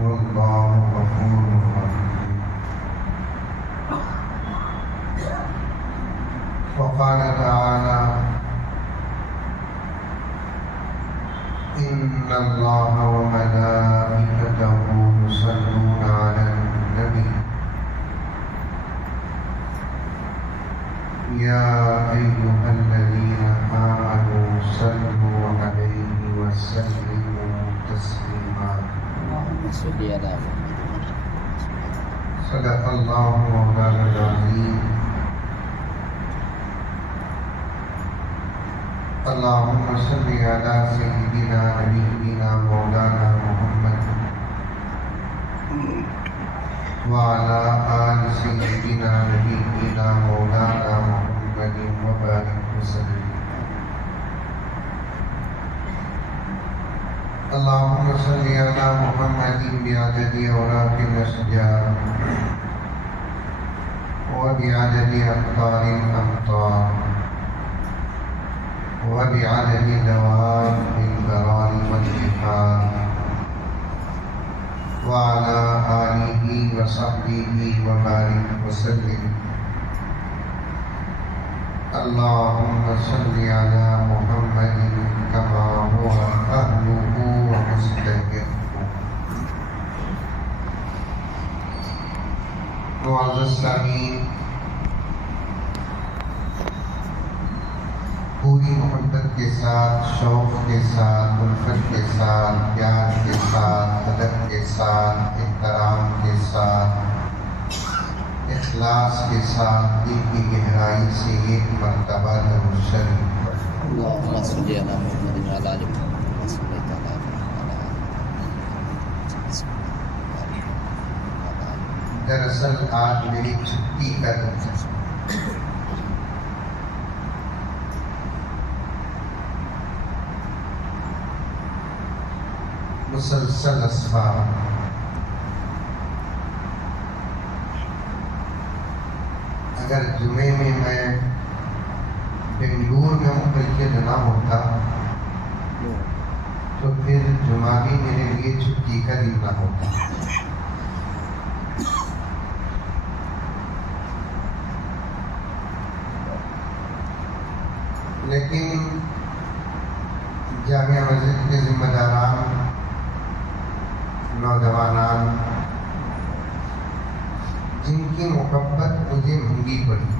والله غفور رحيم. وقال تعالى إن الله وملائكته يصلون على النبي يا أيها الذين آمنوا صلوا عليه وسلموا تسليما. اللهم صل على محمد. صدق الله مولانا العظيم. اللهم صل على سيدنا نبينا مولانا محمد وعلى آل سيدنا نبينا مولانا محمد وبارك وسلم. اللهم صل على محمد بعدد أوراق الأشجار وبعدد أقطار الأمطار وبعدد دواب البرار والبحار وعلى آله وصحبه وبارك وسلم. اللهم صل على محمد كما هو أهله ومستحقه. معزز سامعین، پوری محبت کے ساتھ، شوق کے ساتھ، الفت کے ساتھ، پیار کے ساتھ، ادب کے ساتھ، احترام کے ساتھ، اخلاص کے ساتھ، دل کی گہرائی سے ایک مرتبہ درود شریف پڑھیں. اللهم صل على محمد وعلى آل محمد كما صليت على إبراهيم وعلى آل إبراهيم. دراصل آج میری چھٹی کا دن ہے. مسلسل اسباب، اگر جمعے میں بنگلور میں متعلق نہ ہوتا تو پھر جمعہ بھی میرے لیے چھٹی کا دن نہ ہوتا. لیکن جامعہ مسجد کے ذمہ داران، نوجوانان، جن کی محبت مجھے مہنگی پڑی،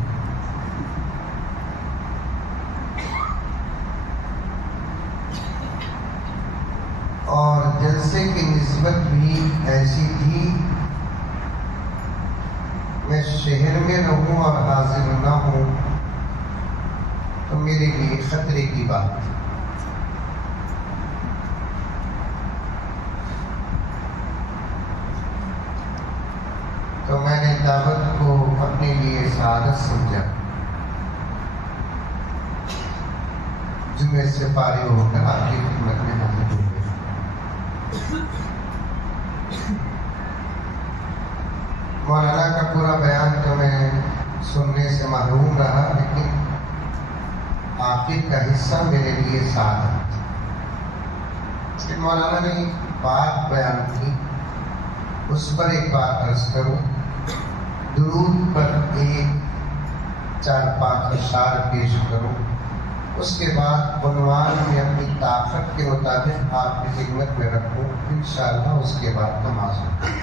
اور جلسے کی نسبت بھی ایسی تھی، میں شہر میں رہوں اور حاضر نہ ہوں تو میرے لیے خطرے کی بات تھی. تو میں نے دعوت کو اپنے لیے سعادت سمجھا. جمعے سے فارغ ہو کر آپ کی خدمت میں حاضر ہو گئے. مولانا کا پورا بیان تو میں سننے سے محروم رہا، لیکن آخر کا حصہ میرے لیے سعادت تھا. مولانا نے ایک بات بیان کی، اس پر ایک بات عرض کروں. درود پر ایک 4-5 اشعار پیش کروں، اس کے بعد عنوان میں اپنی طاقت کے مطابق آپ کی خدمت میں رکھوں. انشاءاللہ اس کے بعد نماز ہوگی.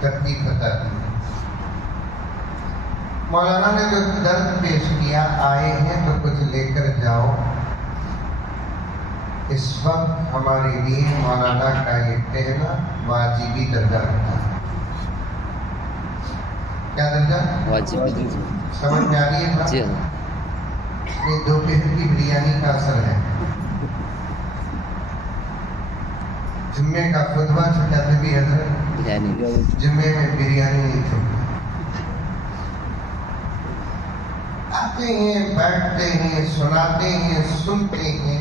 ترتیب بتا دی. مولانا نے جو درد پیش کیا، آئے ہیں تو کچھ لے کر جاؤ. اس وقت ہمارے لیے مولانا کا یہ کہنا واجبی درجہ رکھتا ہے. کیا درجہ؟ واجبی درجہ. سمجھ میں آ رہی ہے؟ جی ہاں. یہ دوپہر کی بریانی کا اثر ہے. جمعے کا خطبہ چھٹا بھی حضرت جمعے میں بریانی نہیں چھوڑی. آتے ہیں، بیٹھتے ہیں، سناتے ہیں، سنتے ہیں،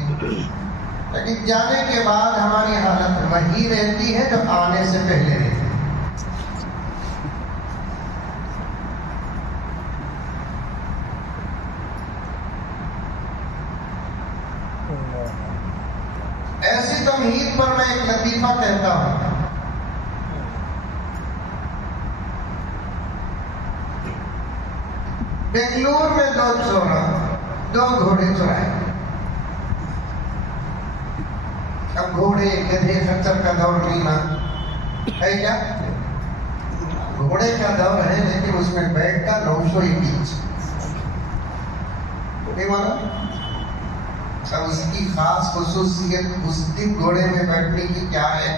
لیکن جانے کے بعد ہماری حالت وہی رہتی ہے جو آنے سے پہلے رہتی ہے. ایسی تمہید پر میں ایک لطیفہ کہتا ہوں. بنگلور میں دو چور 2 گھوڑے چرائے. اب گھوڑے گدھے خچر کا دور نہیں نا ہے کیا؟ گھوڑے کا دور ہے لیکن اس میں بیٹھ کا 900 ہی بیچ نہیں مانا. اب اس کی خاص خصوصیت اس دن گھوڑے میں بیٹھنے کی کیا ہے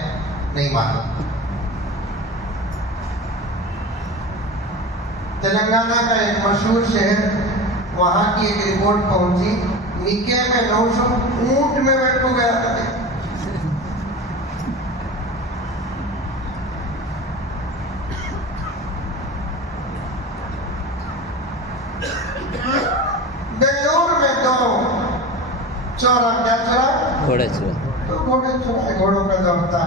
نہیں مانا. تلنگانہ کا ایک مشہور شہر، وہاں کی ایک رپورٹ پہنچی، نکے میں 900 اونٹ میں بیٹھو گیا تھا. بنگلور میں 2 چورا کیا چورا؟ گھوڑے چورا. تو گھوڑے چورائے. گھوڑوں کا دور تھا.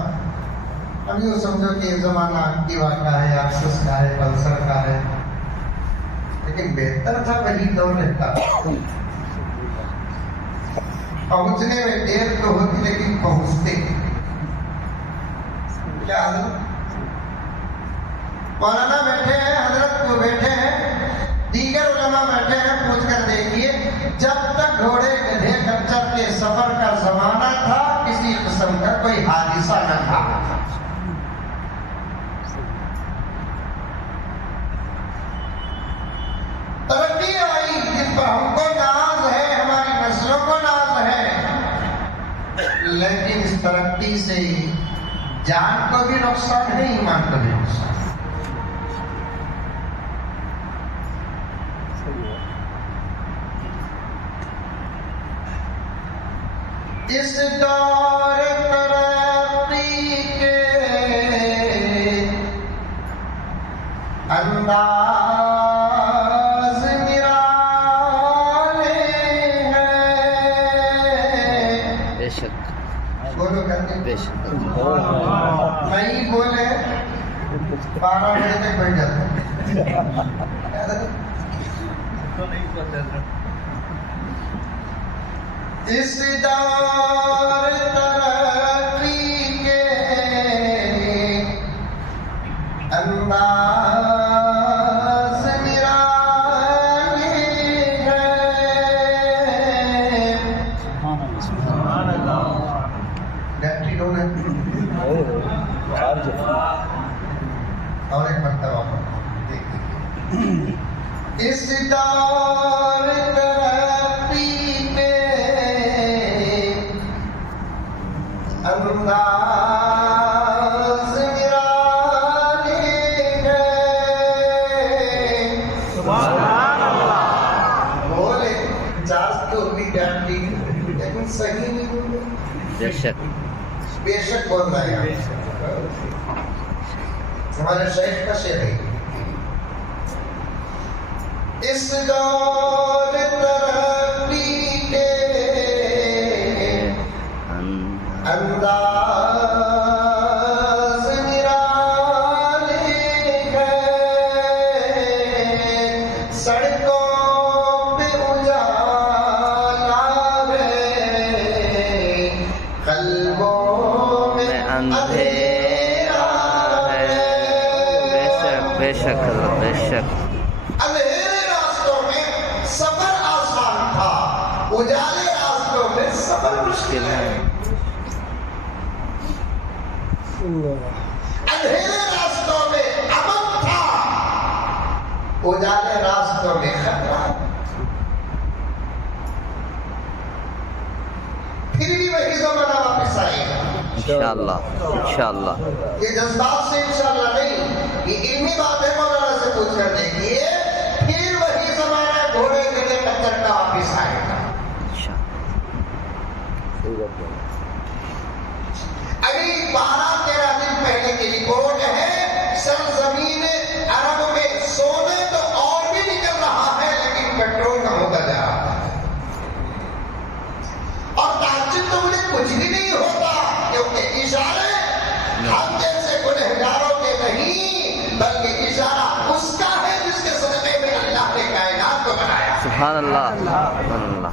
اب یوں سمجھو کہ یہ زمانہ ایکٹیوا کا ہے، ایکسس کا ہے، پلسر کا ہے، لیکن بہتر تھا وہی دور رہتا. پہنچنے میں دیر تو ہوتی لیکن پہنچتے کیا حضرت مولانا بیٹھے ہیں، حضرت کو بیٹھے ہیں، دیگر علماء بیٹھے ہیں. پوچھ کر دیکھیے، جب تک گھوڑے گدھے خچر کے سفر کا زمانہ تھا کسی قسم کا کوئی حادثہ نہ تھا. ترقی آئی جس پر ہم کو ناز ہے، ہماری نسلوں کو ناز ہے، لیکن اس ترقی سے جان کو بھی نقصان ہے، ایمان کو بھی نقصان. اس دور ترقی کے انداز نرالے ہیں. بے شک بولو کرتے بے شک. نہیں بولے 12 بجے تک بیٹھ جاتا. اس دور ترقی کے انداز نرالے ہیں. بیٹری ڈون ہے. اور ایک مرتبہ دیکھیے. اس دور ترقی کے انداز نرالے ہیں. بولے 50 تو بھی بیٹری لیکن صحیح نہیں بولے. بے شک بے شک بول رہا ہے. ہمارے شیخ کا شعر ہے. اس دور ترقی کے انداز نرالے ہیں. سڑکوں پہ اجالا ہے، قلبوں میں اندھیرا ہے. بے شک بے شک بے شک. اندھیرے راستوں میں سفر آسان تھا، اجالے راستوں میں سفر مشکل ہے. اندھیرے راستوں میں امن تھا، اجالے راستوں میں خطرہ. پھر بھی وہی زمانہ واپس آئے گا انشاءاللہ انشاءاللہ. یہ جذبات سے انشاءاللہ نہیں، یہ علمی بات ہے. مولانا سے پوچھ کر دیکھیے، پھر وہی زمانہ گھوڑے گدھے خچر کا واپس آئے گا. ابھی 12-13 دن پہلے کی رپورٹ ہے، سرزمین عرب میں سونے تو اور بھی نکل رہا ہے لیکن پیٹرول کم ہوتا جا رہا ہے. اور تعجب تو انہیں کچھ بھی نہیں ہوتا کیونکہ اشارے ہم جیسے گنہگاروں کے نہیں بلکہ اشارہ اس کا ہے جس کے صدقے میں اللہ نے کائنات کو بنایا. سبحان اللہ سبحان اللہ.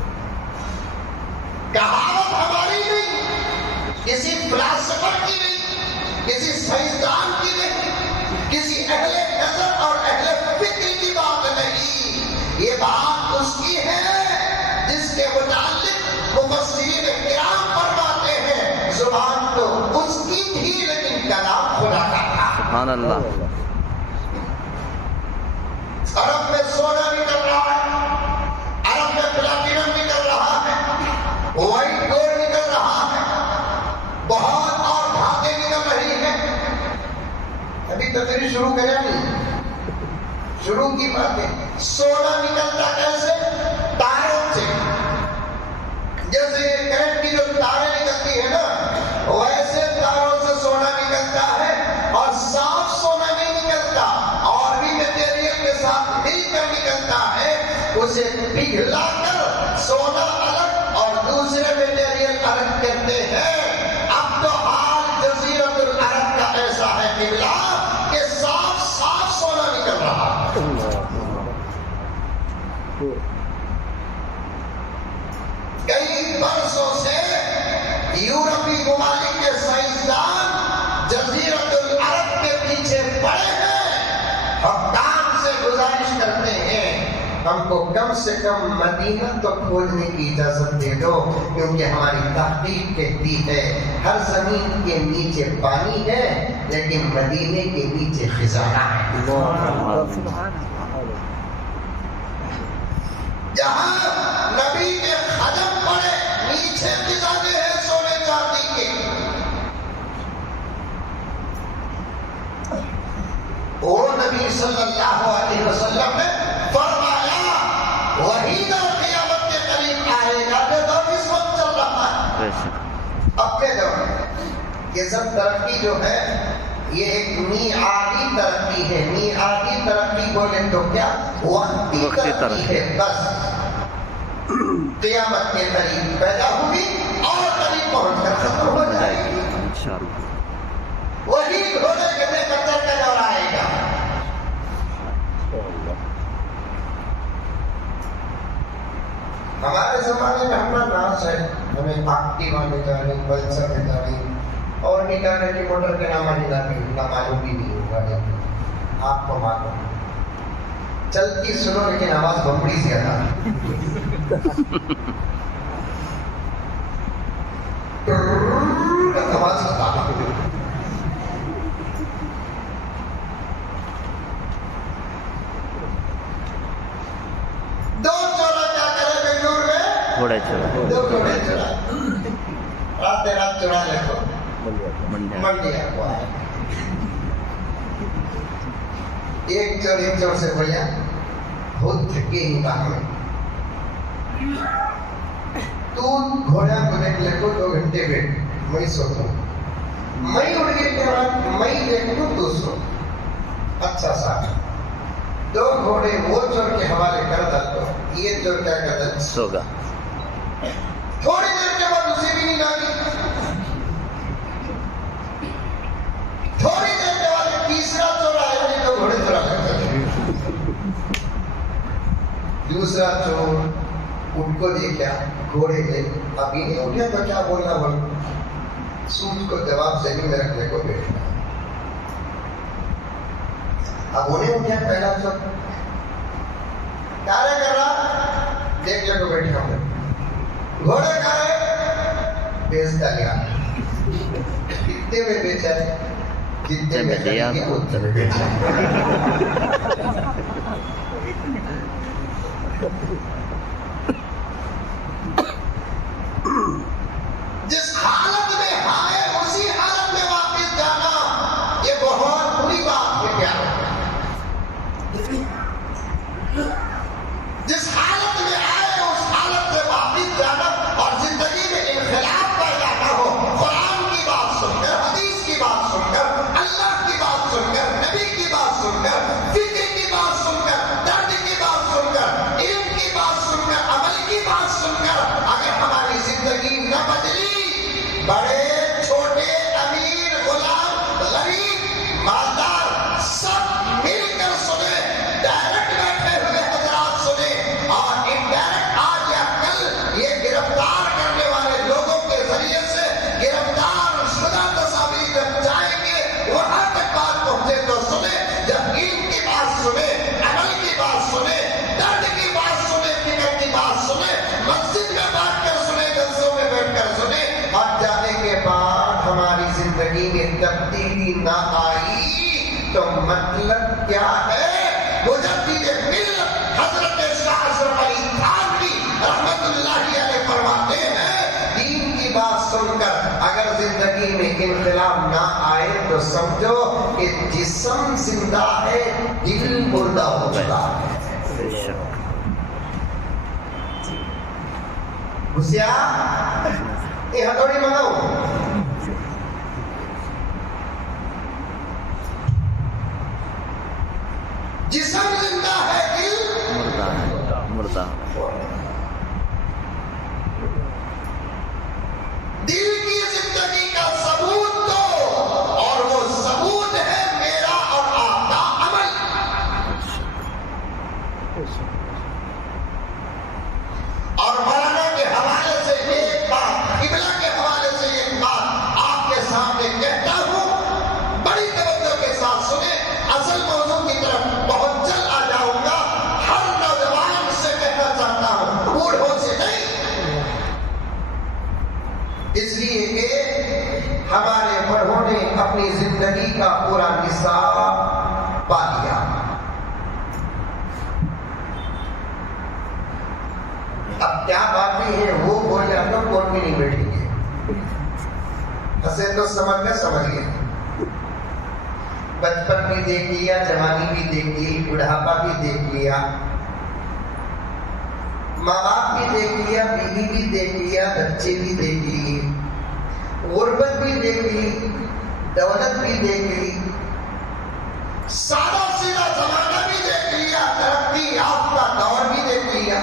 کہاوت ہماری نہیں، کسی سائنسدان کی نہیں، کسی اہل نظر اور اہل فکر کی بات نہیں، یہ بات اس کی ہے جس کے متعلق مفسرین کرام فرماتے ہیں زبان تو اس کی تھی لیکن کلام خدا کا تھا۔ سبحان اللہ۔ عرب میں سونا نکل رہا ہے، عرب میں پلاٹینم نکل رہا ہے، وائٹ گولڈ نکل رہا ہے، بہت اور دھاتیں نکل رہی ہیں۔ ابھی تقریر شروع کریں نہیں، شروع کی باتیں۔ سونا نکلتا کیسے؟ تاروں سے، جیسے کرنٹ کی جو تاریں نکلتی ہے نا، ویسے تاروں سے سونا نکلتا ہے، اور صاف سونا نہیں نکلتا، اور بھی میٹیریل کے ساتھ مل کر نکلتا ہے۔ اسے پگھلا کر سونا الگ اور دوسرے میٹیریل الگ کرتے ہیں۔ اب تو حال جزیرۃ العرب کا ایسا ہے پگھلا کہ صاف صاف سونا نکل رہا ہے۔ کئی برسوں سے یورپی ممالک کے سائنسدان جزیرۃ العرب کے پیچھے پڑے ہیں، حکام سے گزارش کرتے ہیں ہم کو کم سے کم مدینہ تو کھوجنے کی اجازت دے دو، کیونکہ ہماری تحقیق کہتی ہے ہر زمین کے نیچے پانی ہے لیکن مدینے کے نیچے خزانہ ہے۔ جہاں نبی کے قدم پڑے نیچے خزانے ہیں سونے چاندی کے۔ وہ نبی صلی اللہ علیہ وسلم نے فرمایا وہی دور قیامت کے قریب آئے گا جو دور اس وقت چل رہا ہے اپنے دور میں۔ یہ سب ترقی جو ہے یہ ایک میعادی ترقی ہے۔ میعادی ترقی بولے تو کیا؟ وقتی ترقی ہے۔ بس قیامت کے قریب پیدا ہوئی اور قریب پہنچ کر ختم ہو جائے گی۔ وہی گھوڑے گدھے کچر کا دور آئے گا۔ ہمارے زمانے میں ہمارا ناز ہے، ہمیں ایکٹیوا نکالیں، پلسر نکالیں، اور نکالنے کی موٹر کے نام نہ معلوم بھی نہیں ہوگا، لیکن آپ کو معلوم ہے۔ چلتی سنو لیکن آواز بمبڑی سے آتا آواز آتا۔ دو چوڑا کیا کرے بنگلور میں؟ گھوڑے چڑھا، دو گھوڑے چڑھا، رات رات چڑھا لے کو منڈیا کو آئے۔ ایک چور سے بولیا بہت تھکے ہی کام میں، تو گھوڑا کو دیکھ لے کو 2 گھنٹے بیٹھ، میں سوتا ہوں، میں اڑ گئی کے بعد میں دیکھوں تو سو۔ اچھا صاحب 2 گھوڑے وہ چور کے حوالے کر دل تو یہ چور کیا کر دل سو گا۔ تھوڑی دیر کے بعد اسے بھی نہیں آگی، تھوڑی دیر کے بعد تیسرا چور آیا، نہیں تو گھوڑے چورا کرتا ہے۔ دوسرا چور ان کو دیکھا، گھوڑے لے، ابھی نہیں اٹھا تو کیا بولنا بول، سوچ کو جواب زمین میں رکھنے کو بیٹھا۔ اب انہیں اٹھا پہلا چور، کیا کر رہا دیکھ لے کو بیٹھا ہوں، گھوڑے کا ہے بیچتا لیا، کتنے میں بیچا ہے؟ جتنے میں لیا اتنے میں بیچا۔ جس حالت میں ہے اسی حالت میں واپس جانا یہ بہت بری بات ہے۔ کیا جس حالت میں آئے اس حالت سے واپس جانا اور زندگی میں انقلاب پیدا نہ ہو، قرآن کی بات سن کر، حدیث کی بات سن کر، اللہ کی بات سن کر، نبی کی بات سن کر، فکر کی بات سن کر، درد کی بات سن کر، علم کی بات سن نہ آئی تو مطلب کیا ہے؟ مجدد ملت حضرت شاہ اشرف علی تھانوی رحمت اللہ علیہ فرماتے ہیں دین کی بات سن کر اگر زندگی میں انقلاب نہ آئے تو سمجھو کہ جسم زندہ ہے دل مردہ ہو چکا ہے. گھسیا یہ ہتھوڑی منگاؤ. جسم زندہ ہے دل مردہ. دل کی زندگی کا ثبوت دو اور وہ ثبوت ہے میرا اور آپ کا عمل. اور مولانا کے حوالے سے ایک بات, قبلہ کے حوالے سے ایک بات آپ کے سامنے کہتا ہوں, بڑی توجہ کے ساتھ سنیں, اصل موضوع کی طرف بہت جلد آ جاؤں گا. ہر نوجوان سے کہنا چاہتا ہوں, بوڑھوں سے نہیں, اس لیے کہ ہمارے بڑھوں نے اپنی زندگی کا پورا نصاب پا لیا. اب کیا باقی ہے وہ بول جاتا ہوں, کون بھی نہیں بیٹھیں گے. حسین تو سمجھ گئے. بچپن بھی دیکھ لیا, جوانی بھی دیکھ لی, بڑھاپا بھی دیکھ لیا, ماں باپ بھی دیکھ لیا, بیوی بھی دیکھ لیا, بچے بھی دیکھ لیے, غربت بھی دیکھ لی, دولت بھی دیکھ لی, سادہ سیدھا زمانہ بھی دیکھ لیا, ترقی یافتہ دور بھی دیکھ لیا.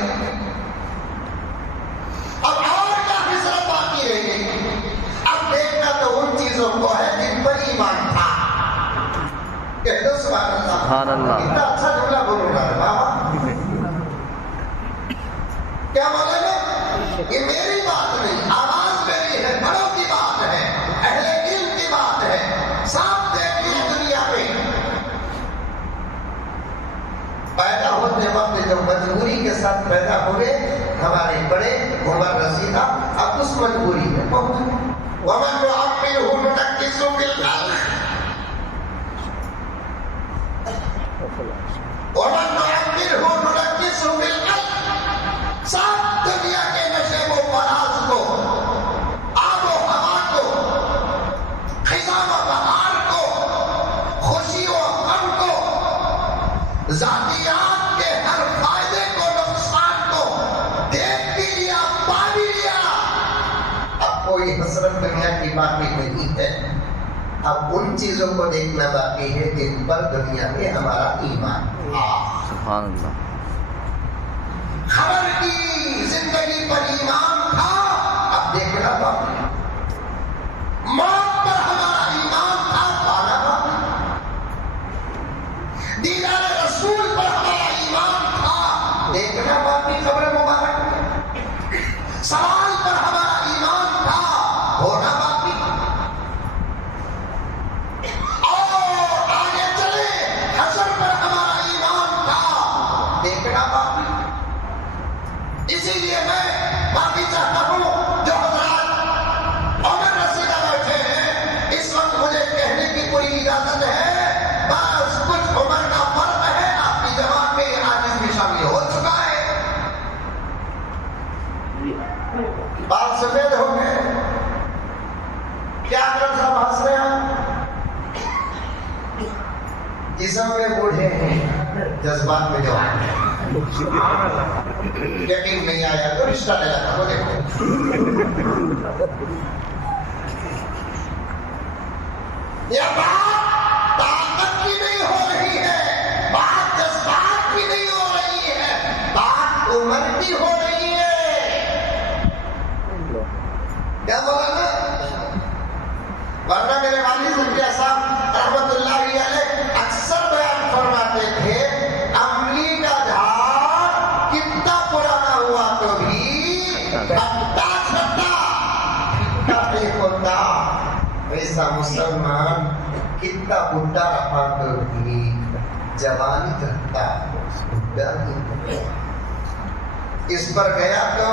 اب اور کیا حسرت باقی رہ گئی؟ اب دیکھنا تو ان چیزوں کو ہے جن پر ایمان تھا. کہہ دو سبحان اللہ. سبحان اللہ. اتنا اچھا جملہ بولو گا بابا. کیا مولانا یہ میری بات نہیں, آواز میری ہے, بڑوں کی بات ہے, اہل علم کی بات ہے. صاحب دیکھیے دنیا میں پیدا ہوتے وقت جو مجبوری کے ساتھ پیدا ہوئے ہمارے بڑے عمر رسیدہ, اب اس مجبوری میں پہنچے. وَمَنْ نُعَمِّرْهُ نُنَكِّسُهُ فِي الْخَلْقِ وَمَنْ نُعَمِّرْهُ نُنَكِّسُهُ فِي الْخَلْقِ. سب دنیا کے نشیب و فراز کو, آب و ہوا کو, خزاں و بہار کو, خوشی و غم کو, ذاتیات کے ہر فائدے کو, نقصان کو دیکھ بھی لیا, پا بھی لیا. اب کوئی حسرت دنیا کی باقی نہیں ہے. اب ان چیزوں کو دیکھنا باقی ہے جن پر دنیا میں ہمارا ایمان تھا. سبحان اللہ. خبر کی زندگی پر ایمان تھا, اب دیکھنا باقی. موت پر ہمارا ایمان تھا, پانا باقی. دیدار رسول پر ہمارا ایمان تھا, دیکھنا باقی. قبر مبارک سوال پر ہمارا ایمان تھا, ہونا باقی. اور آگے چلے حشر پر ہمارا ایمان تھا, دیکھنا باقی. اسی لیے میں باقی چاہتا ہوں جو حضرات عمر رسیدہ بیٹھے ہیں, اس وقت مجھے کہنے کی کوئی اجازت ہے, بس کچھ عمر کا فرق ہے, آپ کی جوان میں یہ عاجز بھی شامل ہو چکا ہے. بات سفید ہو گئے. کیا اکرم صاحب ہنس رہے ہیں؟ جسم میں بوڑھے ہیں, جذبات میں جوان ہیں. یقین نہیں آیا تو رشتہ لے لگا. وہ دیکھو یہ بات طاقت کی نہیں ہو رہی ہے, بات جذبات کی نہیں ہو رہی ہے, بات عمر کی ہو رہی ہے. کیا بولا نا؟ ورنہ میرے والد زکریا صاحب رحمت اللہ علیہ اکثر بیان فرماتے تھے, املی کا جھاڑ کتنا پرانا ہوا تو بھی پتا چھٹا ایک ہوتا, ایسا مسلمان کتنا بڈھا رہا تو بھی جوانی رکھتا, بڈھا نہیں. اس پر گیا تو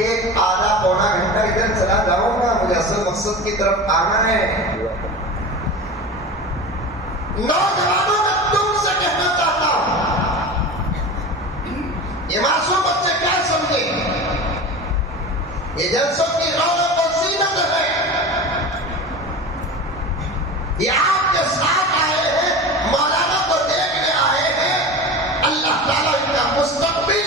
ایک آدھا پونا گھنٹہ ادھر چلا جاؤں گا, مجھے اصل مقصد کی طرف آنا ہے. نوجوانوں میں تم سے کہنا چاہتا ہوں، یہ معصوم بچے کیا سمجھے؟ یہ جلسوں کی رونق و زینت ہے، یہ آپ کے ساتھ آئے ہیں، مولانا کو دیکھنے آئے ہیں۔ اللہ تعالیٰ ان کا مستقبل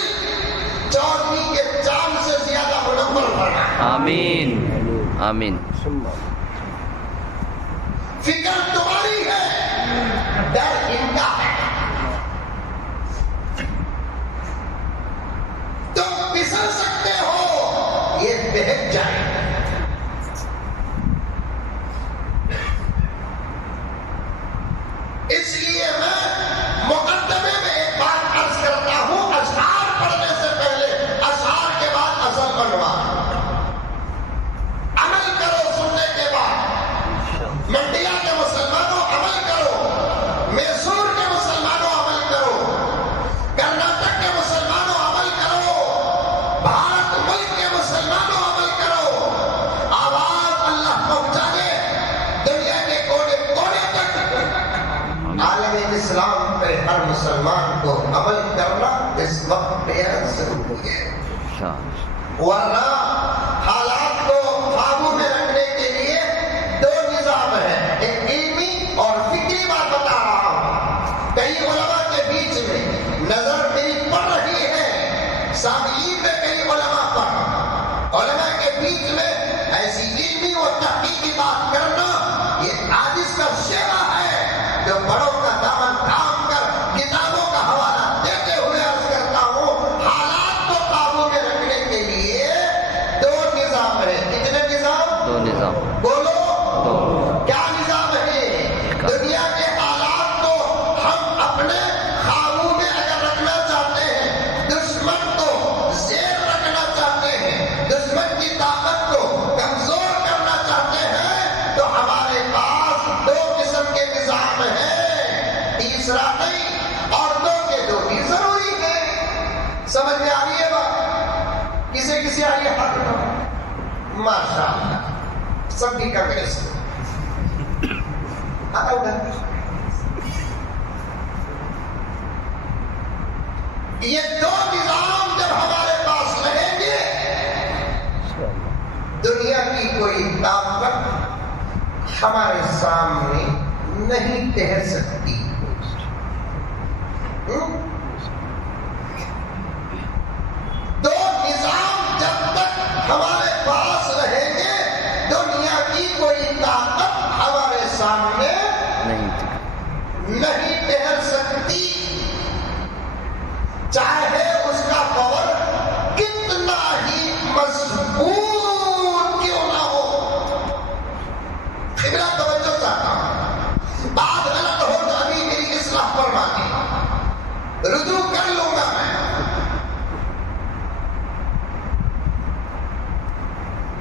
چودھری کے چاند سے زیادہ منور فرمائے۔ آمین آمین۔ فکر تمہاری ہے، ڈر ان کا ہے۔ تم پھسل سکتے ہو، یہ بہک جائے۔ اس لیے میں مقدمے میں ایک بات عرض کرتا ہوں، اشعار پڑھنے سے پہلے اشعار کے بعد اصل بنوا، عمل کرو سننے کے بعد۔ منڈیا کے مسلمانوں عمل کرو، میسور کے مسلمانوں عمل کرو، کرناٹک کے مسلمانوں عمل کرو، بھارت ملک کے مسلمانوں عمل کرو۔ آواز اللہ پہنچا دے دنیا کے کونے کونے تک۔ عالم اسلام پہ ہر مسلمان کو عمل کرنا اس وقت بے حد ضروری ہے، ورنہ حالات کو قابو میں رکھنے کے لیے دو نظام ہیں، ایک علمی اور فکری بات بتا رہا ہوں۔ کئی علماء کے بیچ میں نظر میری پڑ رہی ہے، سامعین میں کئی علماء پر، علماء کے بیچ میں ایسی علمی و تحقیقی بات کرنا یہ عاجز کا شیوا ہے، جو بڑوں کا دامن تھام کر کتابوں کا حوالہ دیتے ہوئے عرض کرتا ہوں، حالات کو قابو میں رکھنے کے لیے دو نظام ہے۔ کتنے نظام؟ دو نظام۔ بولو دو۔ کیا نظام ہے؟ دنیا کے حالات کو ہم اپنے قابو میں اگر رکھنا چاہتے ہیں، دشمن کو زیر رکھنا چاہتے ہیں، دشمن کی طاقت کو کمزور کرنا چاہتے ہیں، تو ہمارے پاس دو قسم کے نظام ہیں، تیسرا نہیں، اور دو کے دو ہی ضروری ہے۔ سمجھ میں آ رہی ہے بات؟ کسی آ رہی ہے؟ ہاتھ اٹھاؤ۔ ماشاء اللہ، سب بھی کا میرے سے ہاتھ اٹھا۔ یہ دو نظام جب ہمارے پاس رہیں گے، دنیا کی کوئی طاقت ہمارے سامنے نہیں ٹھہر سکتی۔ دو نظام جب تک ہمارے پاس رہیں گے، دنیا کی کوئی طاقت ہمارے سامنے نہیں ٹھہر سکتی، چاہے اس کا پاور کتنا ہی مضبوط کیوں نہ ہو۔ قبلہ توجہ چاہتا ہوں، بات غلط ہو تو ابھی میری اصلاح فرما دیں، رجوع کر لوں گا میں۔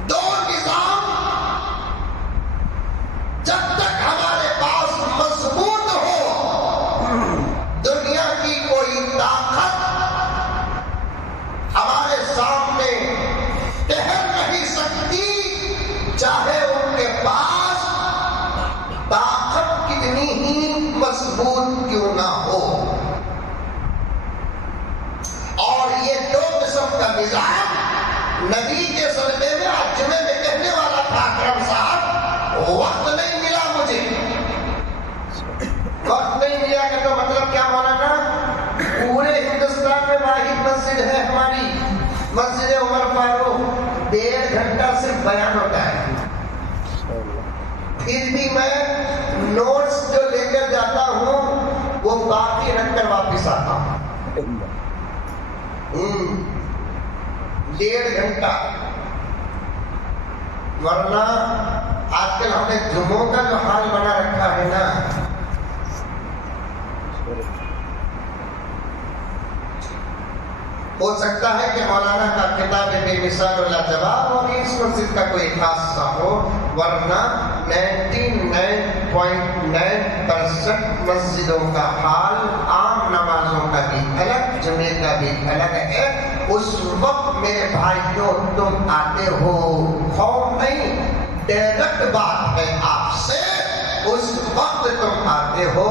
دو نظام جب تک ہمارے پاس مضبوط ہو، دنیا کی کوئی طاقت ہمارے سامنے ٹھہر نہیں سکتی، چاہے ان کے پاس طاقت کتنی ہی مضبوط کیوں نہ ہو۔ اور یہ دو قسم کا نظام نبی کے صدقے میں آج جمعے میں کہنے والا تھا اکرم صاحب، وقت نہیں ملا مجھے۔ وقت نہیں ملا کہ تو مطلب کیا مولانا؟ پورے ہندوستان میں واحد مسجد ہے ہماری، مسجد عمر فاروق، 1.5 گھنٹہ صرف بیان ہوتا ہے، پھر بھی میں نوٹس جو لے کر جاتا ہوں وہ باقی رکھ کر واپس آتا ہوں۔ 1.5 گھنٹہ، ورنہ آج کل ہم نے جمعوں کا جو حال بنا رکھا ہے نا، ہو سکتا ہے کہ مولانا کا کتاب بے مثال و لاجواب اور اس مسجد کا کوئی خاصہ ہو، ورنہ 99.9% مسجدوں کا حال عام نمازوں کا بھی الگ، جمعے کا بھی الگ ہے۔ اس وقت میرے بھائیوں تم آتے ہو، خوف نہیں، ڈائریکٹ بات ہے آپ سے اس وقت تم آتے ہو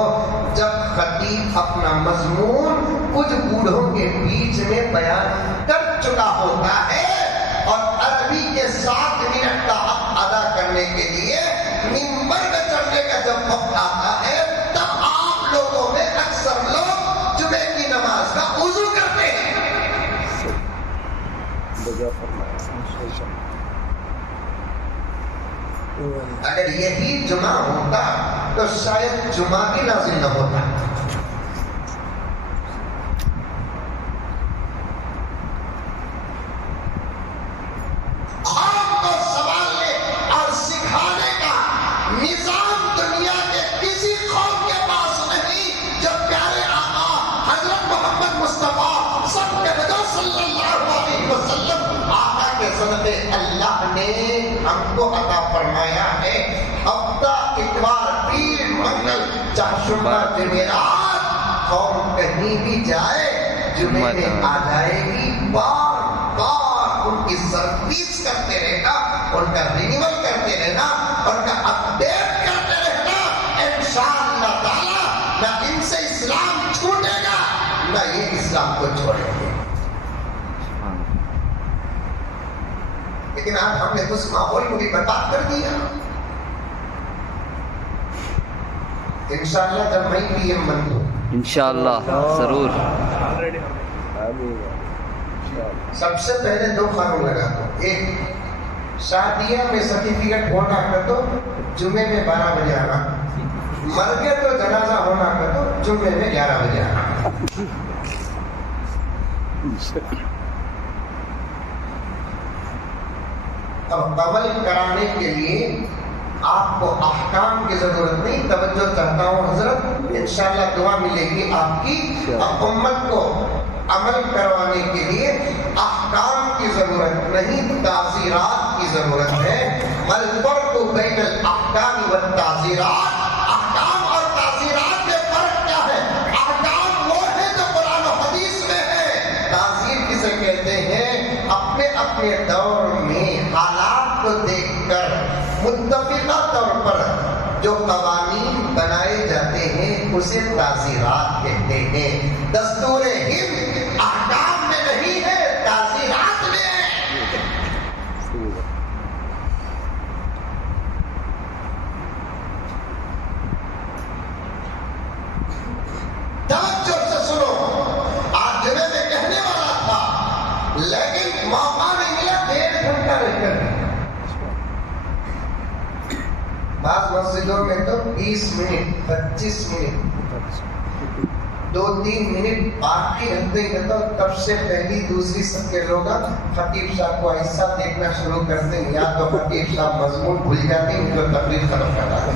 جب خطیب اپنا مضمون کچھ بوڑھوں کے بیچ میں بیان کر چکا ہوتا ہے اور عربی کے 7 منٹ کا حق ادا کرنے کے لیے منبر پہ چڑھنے کا جب وقت آتا ہے تب آپ لوگوں میں اکثر لوگ جمعے کی نماز کا وضو کرتے ہیں. اگر یہی جمعہ ہوتا تو شاید جمعہ بھی نازل نہ ہوتا. قوم کو سنبھالنے اور سکھانے کا نظام دنیا کے کسی قوم کے پاس نہیں جو پیارے آقا حضرت محمد مصطفیٰ صلی اللہ علیہ وسلم آقا کے صدقے اللہ نے ہم کو عطا فرمایا ہے. ہفتہ اتوار پیر منگل چہارشنبہ جمعرات قوم کہیں بھی جائے جمعے میں آ جائے گی. بار بار ان کی سروس کرتے رہنا, ان کا رینیول کرتے رہنا, ان کا اپڈیٹ کرتے رہنا. انشاءاللہ تعالی نہ ان سے اسلام چھوٹے گا نہ یہ اسلام کو چھوڑیں گے. لیکن آج ہم نے اس ماحول کو بھی برباد کر دیا. انشاءاللہ جب میں پی ایم بن دوں انشاءاللہ ضرور. سب سے پہلے 2 قانون لگاتا ہوں. ایک, شادیہ میں سرٹیفکیٹ ہونا کر دو جمعے میں 12 بجے آنا, مر گئے تو جنازہ ہونا کر دو جمعے میں 11 بجے آنا. اب عمل کرانے کے لیے آپ کو احکام کی ضرورت نہیں. توجہ چاہتا ہوں حضرت, انشاءاللہ دعا ملے گی آپ کی. اب امت کو عمل کروانے کے لیے احکام کی ضرورت نہیں, تعزیرات کی ضرورت ہے. الفرق بین الاحکام والتعزیرات, احکام اور تعزیرات میں فرق کیا ہے؟ احکام وہ ہے جو قرآن و حدیث میں ہے. تعزیر کسے کہتے ہیں؟ اپنے اپنے دور میں حالات کو دیکھ کر متفقہ طور پر جو قوانین بنائے جاتے ہیں اسے تعزیرات کہتے ہیں. دستور ہند احکام میں نہیں ہے, تعزیرات میں ہے. توجہ سے سنو, آج جمعے میں کہنے والا تھا لیکن موقع نہیں ملا. 1.5 گھنٹہ رہ کر بعض مسجدوں میں تو 20 منٹ 25 منٹ 2-3 منٹ باقی رہتے ہیں. تو تب سے پہلی دوسری سب کے لوگ خطیب صاحب کو ایسا دیکھنا شروع کرتے ہیں, یا تو خطیب صاحب مضمون بھول جاتے ہیں جو تقریر ختم کر رہا ہے.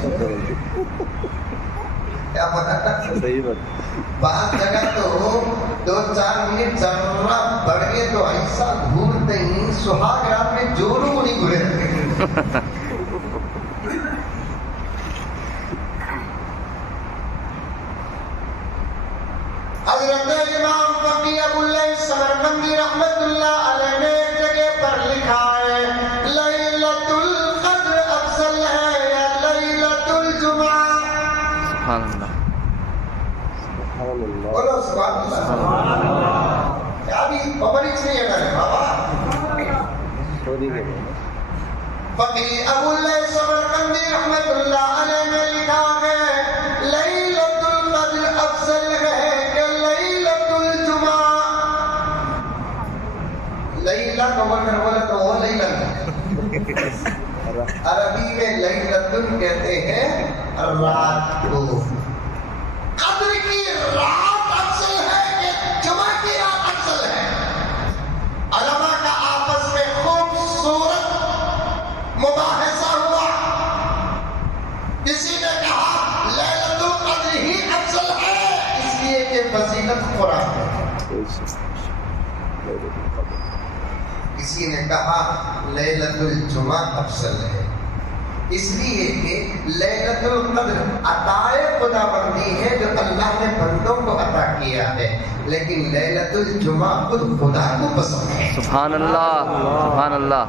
کیا پتا بعض جگہ تو 2-4 منٹ ذرا بڑھ گئے تو ایسا گھورتے ہی سہاگ رات میں جوروں نہیں گھرے. حضرت امام فقی ابو اللہ سمرقندی رحمت اللہ علیہ نے ایک جگہ پر لکھا ہے, لیلۃ القدر افضل ہے یا لیلۃ الجمعہ. سبحان اللہ. بولو سبحان اللہ. ابھی پبلک سے یہ کرے بابا. فقی ابو اللہ سمرقندی رحمت اللہ علیہ نے لکھا ہے لیلۃ القدر افضل ہے کہ لیلۃ الجمعہ. لیلہ کو بول کر بولے تو وہ لیلہ عربی میں لیلۃ کہتے ہیں رات کو. قدر کی رات افضل ہے کہ جمعہ کی رات افضل ہے. علماء کا آپس میں خوبصورت مباحثہ ہوا. کسی نے کہا لیلۃ القدر ہی افضل ہے اس لیے کہ فضیلت قرآن ہے. کسی نے کہا لیلۃ الجمعہ افضل ہے اس لیے کہ لیلۃ القدر عطائے خدا بندی ہے جو اللہ نے بندوں کو عطا کیا ہے, لیکن لیلۃ الجمعہ خود خدا کو پسند ہے. سبحان اللہ. سبحان اللہ.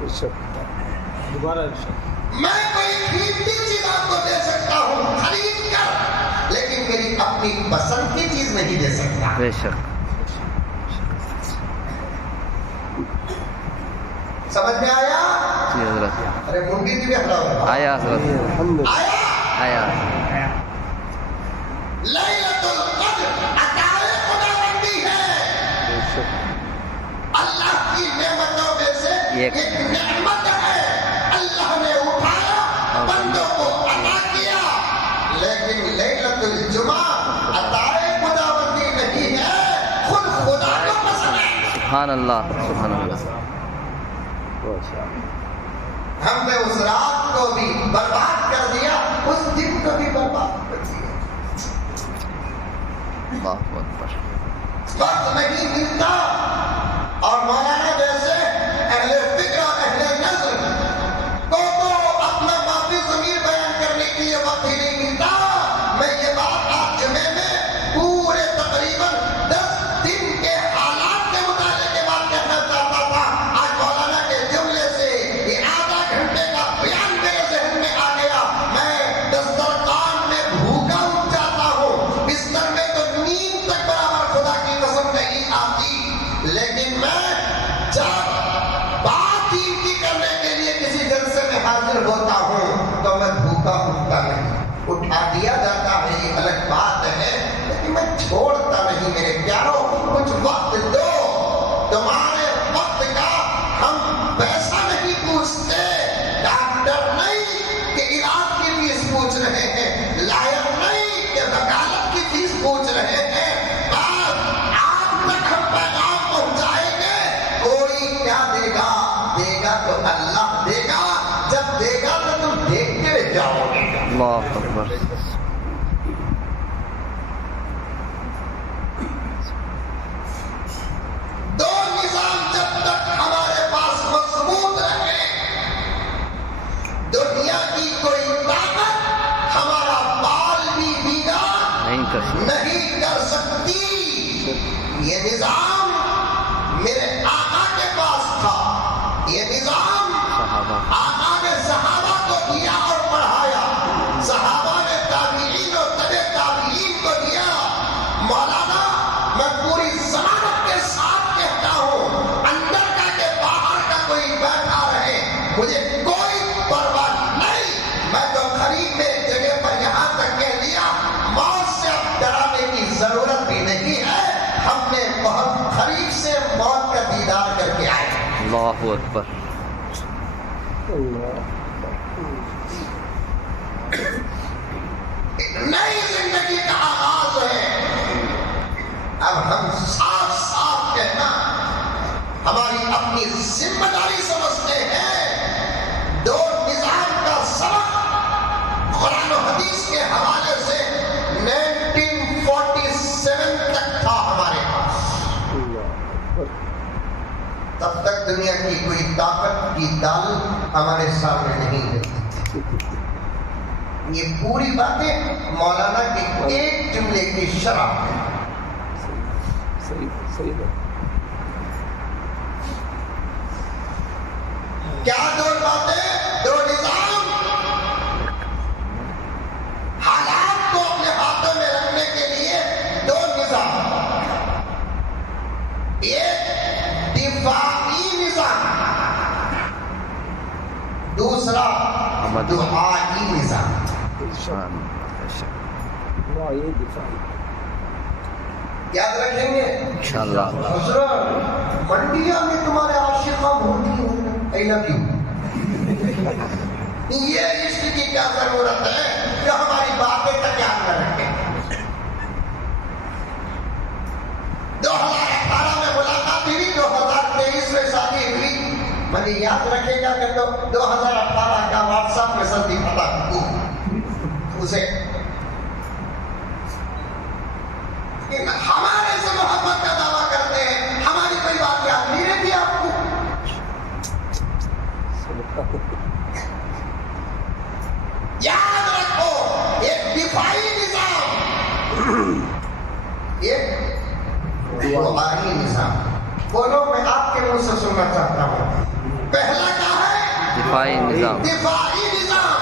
دوبارہ میں کوئی قیمتی چیز آپ کو دے سکتا ہوں خرید کر، لیکن میری اپنی پسند کی چیز نہیں دے سکتا۔ بے شک سمجھ میں آیا؟ جی حضرت ارے منڈی بھی ہٹا ہوا آیا حضرت آیا لیلۃ القدر عطائے خداوندی ہے، اللہ کی نعمتوں میں سے ایک نعمت ہے، اللہ نے اٹھایا بندوں کو عطا کیا، لیکن لیلۃ الجمعہ عطائے خداوندی نہیں ہے، خود خدا کو پسند ہے۔ سبحان اللہ سبحان اللہ۔ ہم نے اس رات کو بھی برباد کر دیا، اس دن کو بھی برباد کر دیا۔ اللہ اکبر۔ وقت نہیں ملتا، اور مولانا جیسے اہل فکر اور اہل نظر کو تو اپنا معافی ضمیر بیان کرنے کے لیے وقت ہی نہیں ملتا۔ میں یہ بات آج جمعے میں پورے تقریباً 10 دن کے حالات کے مطالعے کے بعد کہنا چاہتا تھا۔ آج مولانا کے جملے سے یہ آدھا گھنٹے کا بیان میرے ذہن میں آ گیا۔ میں دسترخوان میں بھوکا اٹھ جاتا ہوں، بستر میں تو نیند تک برابر خدا کی قسم نہیں آتی، لیکن میں جب بات دین کی کرنے کے لیے کسی جلسے میں حاضر ہوتا ہوں تو میں بھوکا اٹھتا نہیں۔ اٹھا دیا جاتا ہے یہ الگ بات ہے، لیکن میں چھوڑتا نہیں۔ میرے پیاروں کچھ وقت دو، تمہارے وقت کا ہم پیسہ نہیں پوچھتے، ڈاکٹر نہیں کہ علاج کی فیس پوچھ رہے ہیں، لائر نہیں کہ وکالت کی فیس پوچھ رہے ہیں، بس آپ تک ہم پیغام پہنچائیں گے۔ کوئی کیا دے گا؟ دے گا تو اللہ دے گا، جب دے گا تو تم دیکھتے رہ جاؤ گے۔ اللہ اکبر۔ دو نظام جب تک ہمارے پاس مضبوط رہے، دنیا کی کوئی طاقت ہمارا بال بھی بھیگا نہیں کر سکتے۔ نہیں کر سکتی۔ یہ نظام میرے آقا کے پاس تھا، یہ نظام صحابہ آقا نے صحابہ کو دیا اور پڑھایا، صحابہ نے تابعین اور تبع تابعین کو دیا۔ مولانا میں پوری ضمانت کے ساتھ کہتا ہوں، اندر کا کہ باہر کا کوئی بیٹھا رہے مجھے کوئی پرواہ نہیں۔ میں تو قریب میں ایک جگہ پر یہاں تک کہہ دیا، موت سے اب ڈرانے کی ضرورت بھی نہیں ہے، ہم نے بہت قریب سے موت کا دیدار کر کے آئے۔ اللہ اکبر۔ نئی زندگی کا آغاز ہے۔ اب ہم صاف صاف کہنا ہماری اپنی ذمہ داری سمجھتے ہیں۔ دو نظام کا سبق قرآن و حدیث کے حوالے سے 1947 تک تھا ہمارے پاس۔ تب تک دنیا کی کوئی طاقت کی دال ہمارے سامنے نہیں ہے۔ یہ پوری باتیں مولانا کے ایک جملے کی شرح ہے۔ کیا دو باتیں؟ دو نظام حالات کو اپنے ہاتھوں میں رکھنے کے لیے دو نظام، ایک دفاعی نظام، دوسرا دعائی نظام۔ یاد رکھیں گے انشاءاللہ۔ حضرت منڈیا میں تمہارے عاشقاں بھولتی ہیں، I love you۔ یہ عشق کی کیا ضرورت ہے جو ہماری باتیں کا یاد نہ رکھیں۔ 2018 میں ملاقات ہوئی، 2023 میں شادی ہوئی۔ مجھے یاد رکھے گا کہ 2018 کا واٹس ایپ میں سندھی پتا اسے ہمارے سے محبت کا دعویٰ کرتے ہیں، ہماری کوئی بات یاد نہیں رہتی آپ کو۔ یاد رکھو، ایک دفاعی نظام، ایک دعائی نظام۔ بولو، میں آپ کے منہ سے سننا چاہتا ہوں، پہلا کام دفاعی نظام. دفاعی نظام.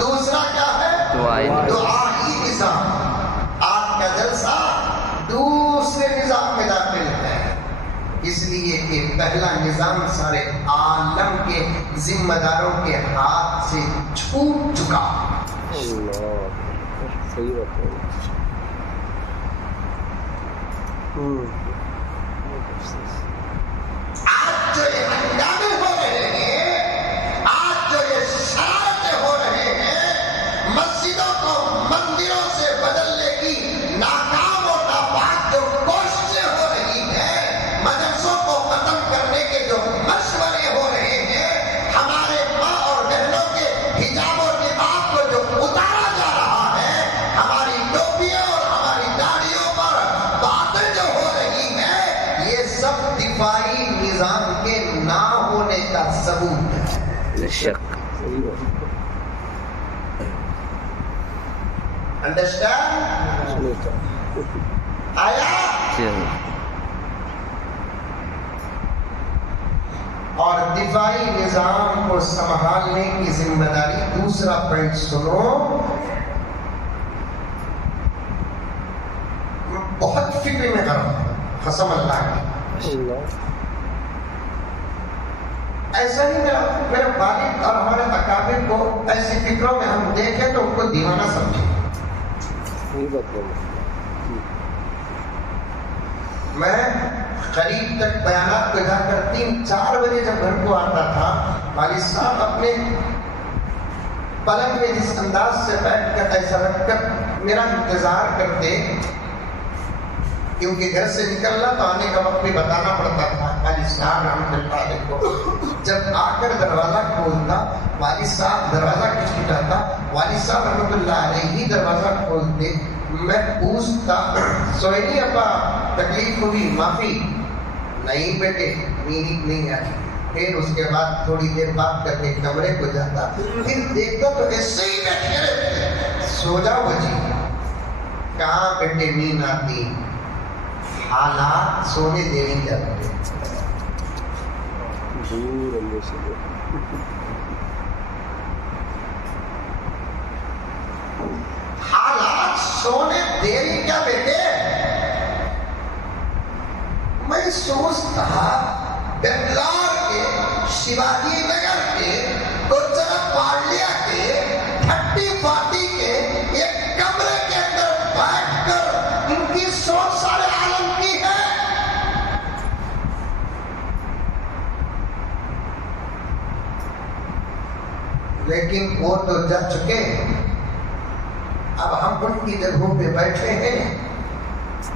دوسرا کیا ہے؟ دعائی نظام. دعائی نظام. آج کا جلسہ دوسرے نظام میں داخل ہے، اس لیے کہ پہلا نظام سارے عالم کے ذمہ داروں کے ہاتھ سے چھوٹ چکا. صحیح بات ہے. آج جو یہ ہنگامے ہو رہے ہیں، آج جو یہ شرارتیں ہو رہے ہیں، مسجدوں کو مندروں سے بدلنے کی ناکام اور ناپاک جو کوششیں ہو رہی ہیں، مدرسوں کو ختم کرنے کے جو مشورے ہو رہے ہیں، ہمارے ماں اور بہنوں کے حجاب اور نقاب کو جو اتارا جا رہا ہے، ہماری ٹوپیوں اور ہماری داڑھیوں پر باتیں جو ہو رہی ہیں، یہ سب دفاعی نظام کے نہ ہونے کا ثبوت ہے. بے شک. انڈرسٹینڈ آیا؟ جی. اور دفاعی نظام کو سنبھالنے کی ذمہ داری. دوسرا پوائنٹ سنو، بہت فکر میں کرو قسم اللہ کی. ایسا ہی میرے والد اور ہمارے اکابر کو ایسی فکروں میں ہم دیکھیں تو ان کو دیوانہ سمجھیں. میں قریب تک بیانات کو جا کر 3-4 بجے جب گھر کو آتا تھا، والد صاحب اپنے پلنگ میں جس انداز سے بیٹھ کر ایسا رکھ کر میرا انتظار کرتے، کیونکہ گھر سے نکلنا تو آنے کا وقت بھی بتانا پڑتا تھا. والد صاحب رحمۃ اللہ علیہ کو جب آ کر دروازہ کھولتا، والد صاحب دروازہ کھٹکھٹاتا، والد صاحب رحمۃ اللہ علیہ ہی دروازہ کھولتے. میں پوچھتا، سوئے نہیں ابا، تکلیف ہوئی؟ معافی نہیں بیٹے، نیند نہیں آئی. پھر اس کے بعد تھوڑی دیر بات کر کے کمرے کو جاتا، پھر دیکھتا تو ایسے ہی بیٹھے رہتے. سو جاؤ بچی. کہاں بیٹے نیند آتی، حالات سونے دینے کے رہتے. حالات سونے دینے کیا بیٹے. میں سوچتا بنگلور کے، شیواجی نگر کے، پارلیا کے 30-40 کے ایک کمرے کے اندر بیٹھ کر ان کی سوچ سارے عالم کی ہے. لیکن وہ تو جا چکے، اب ہم ان کی جگہوں پہ بیٹھے ہیں.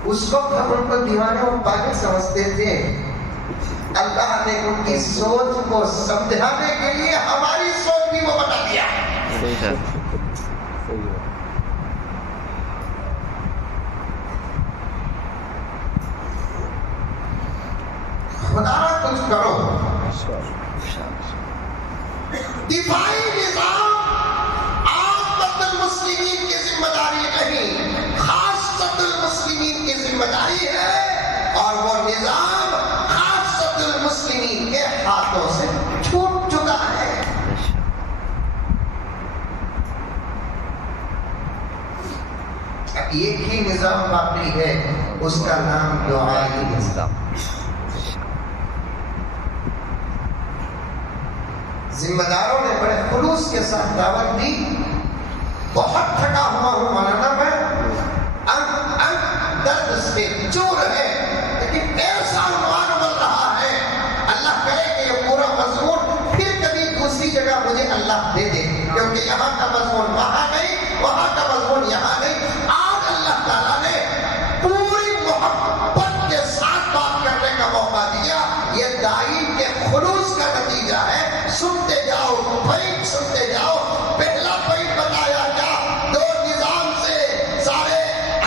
اس وقت ہم ان کو دیوانے اور پاگل سمجھتے تھے. اللہ نے ان کی سوچ کو سمجھانے کے لیے ہماری سوچ بھی وہ بتا دیا. خدا کچھ کرو. دفاعی نظام عامت المسلمین کی ذمہ داری نہیں، خاصۃ المسلمین کی ذمہ داری ہے، اور وہ نظام خاصۃ المسلمین کے ہاتھوں سے چھوٹ چکا ہے. ایک ہی نظام باقی ہے، اس کا نام دعائی نظام. ذمہ داروں نے بڑے خلوص کے ساتھ دعوت دی. بہت تھکا ہوا ہوں مولانا، میں درد سے چور ہے، لیکن ایسا عنوان بن رہا ہے. اللہ کرے کہ یہ پورا مضمون پھر کبھی دوسری جگہ مجھے اللہ دے دے، کیونکہ یہاں کا مضمون وہاں نہیں، وہاں کا مضمون یہاں نہیں. آج اللہ تعالیٰ نے پوری محبت کے ساتھ بات کرنے کا موقع دیا. یہ داعی کے خلوص کا نتیجہ ہے. سنتے جاؤ بھائی، سنتے جاؤ. پہلا پوائنٹ بتایا کیا؟ دو نظام سے سارے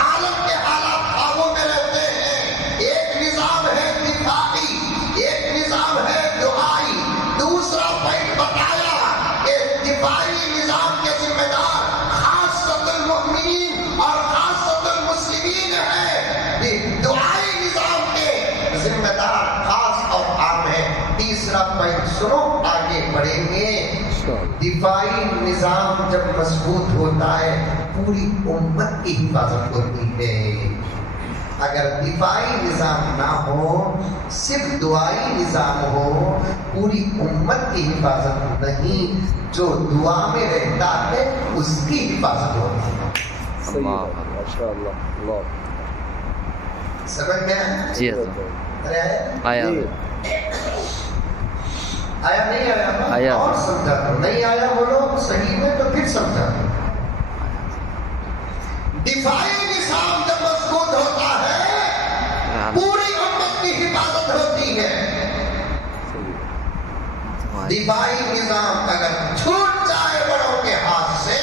عالم کے حالات قابو میں رہتے ہیں. ایک نظام ہے دفاعی، ایک نظام ہے دعائی. دوسرا پوائنٹ بتایا کہ دفاعی نظام کے ذمہ دار خاصۃ المؤمنین اور خاصۃ المسلمین ہے. دعائی نظام کے ذمہ دار خاص اور عام ہے. تیسرا پوائنٹ سنو، آگے بڑھ پڑھیں گے. دفاعی نظام جب مضبوط ہوتا ہے پوری امت کی حفاظت ہوتی ہے. اگر دفاعی نظام نہ ہو صرف دعائی نظام ہو پوری امت کی حفاظت نہیں. جو دعا میں رہتا ہے اس کی حفاظت ہوتی ہے. سمجھ میں آیا؟ جی حضرت ارے آیا آیا نہیں آیا اور سمجھا دو. نہیں آیا بولو صحیح میں تو پھر سمجھا دو. دفاعی نظام جب مضبوط ہوتا ہے پوری امت کی حفاظت ہوتی ہے. دفاعی نظام اگر چھوٹ جائے بڑوں کے ہاتھ سے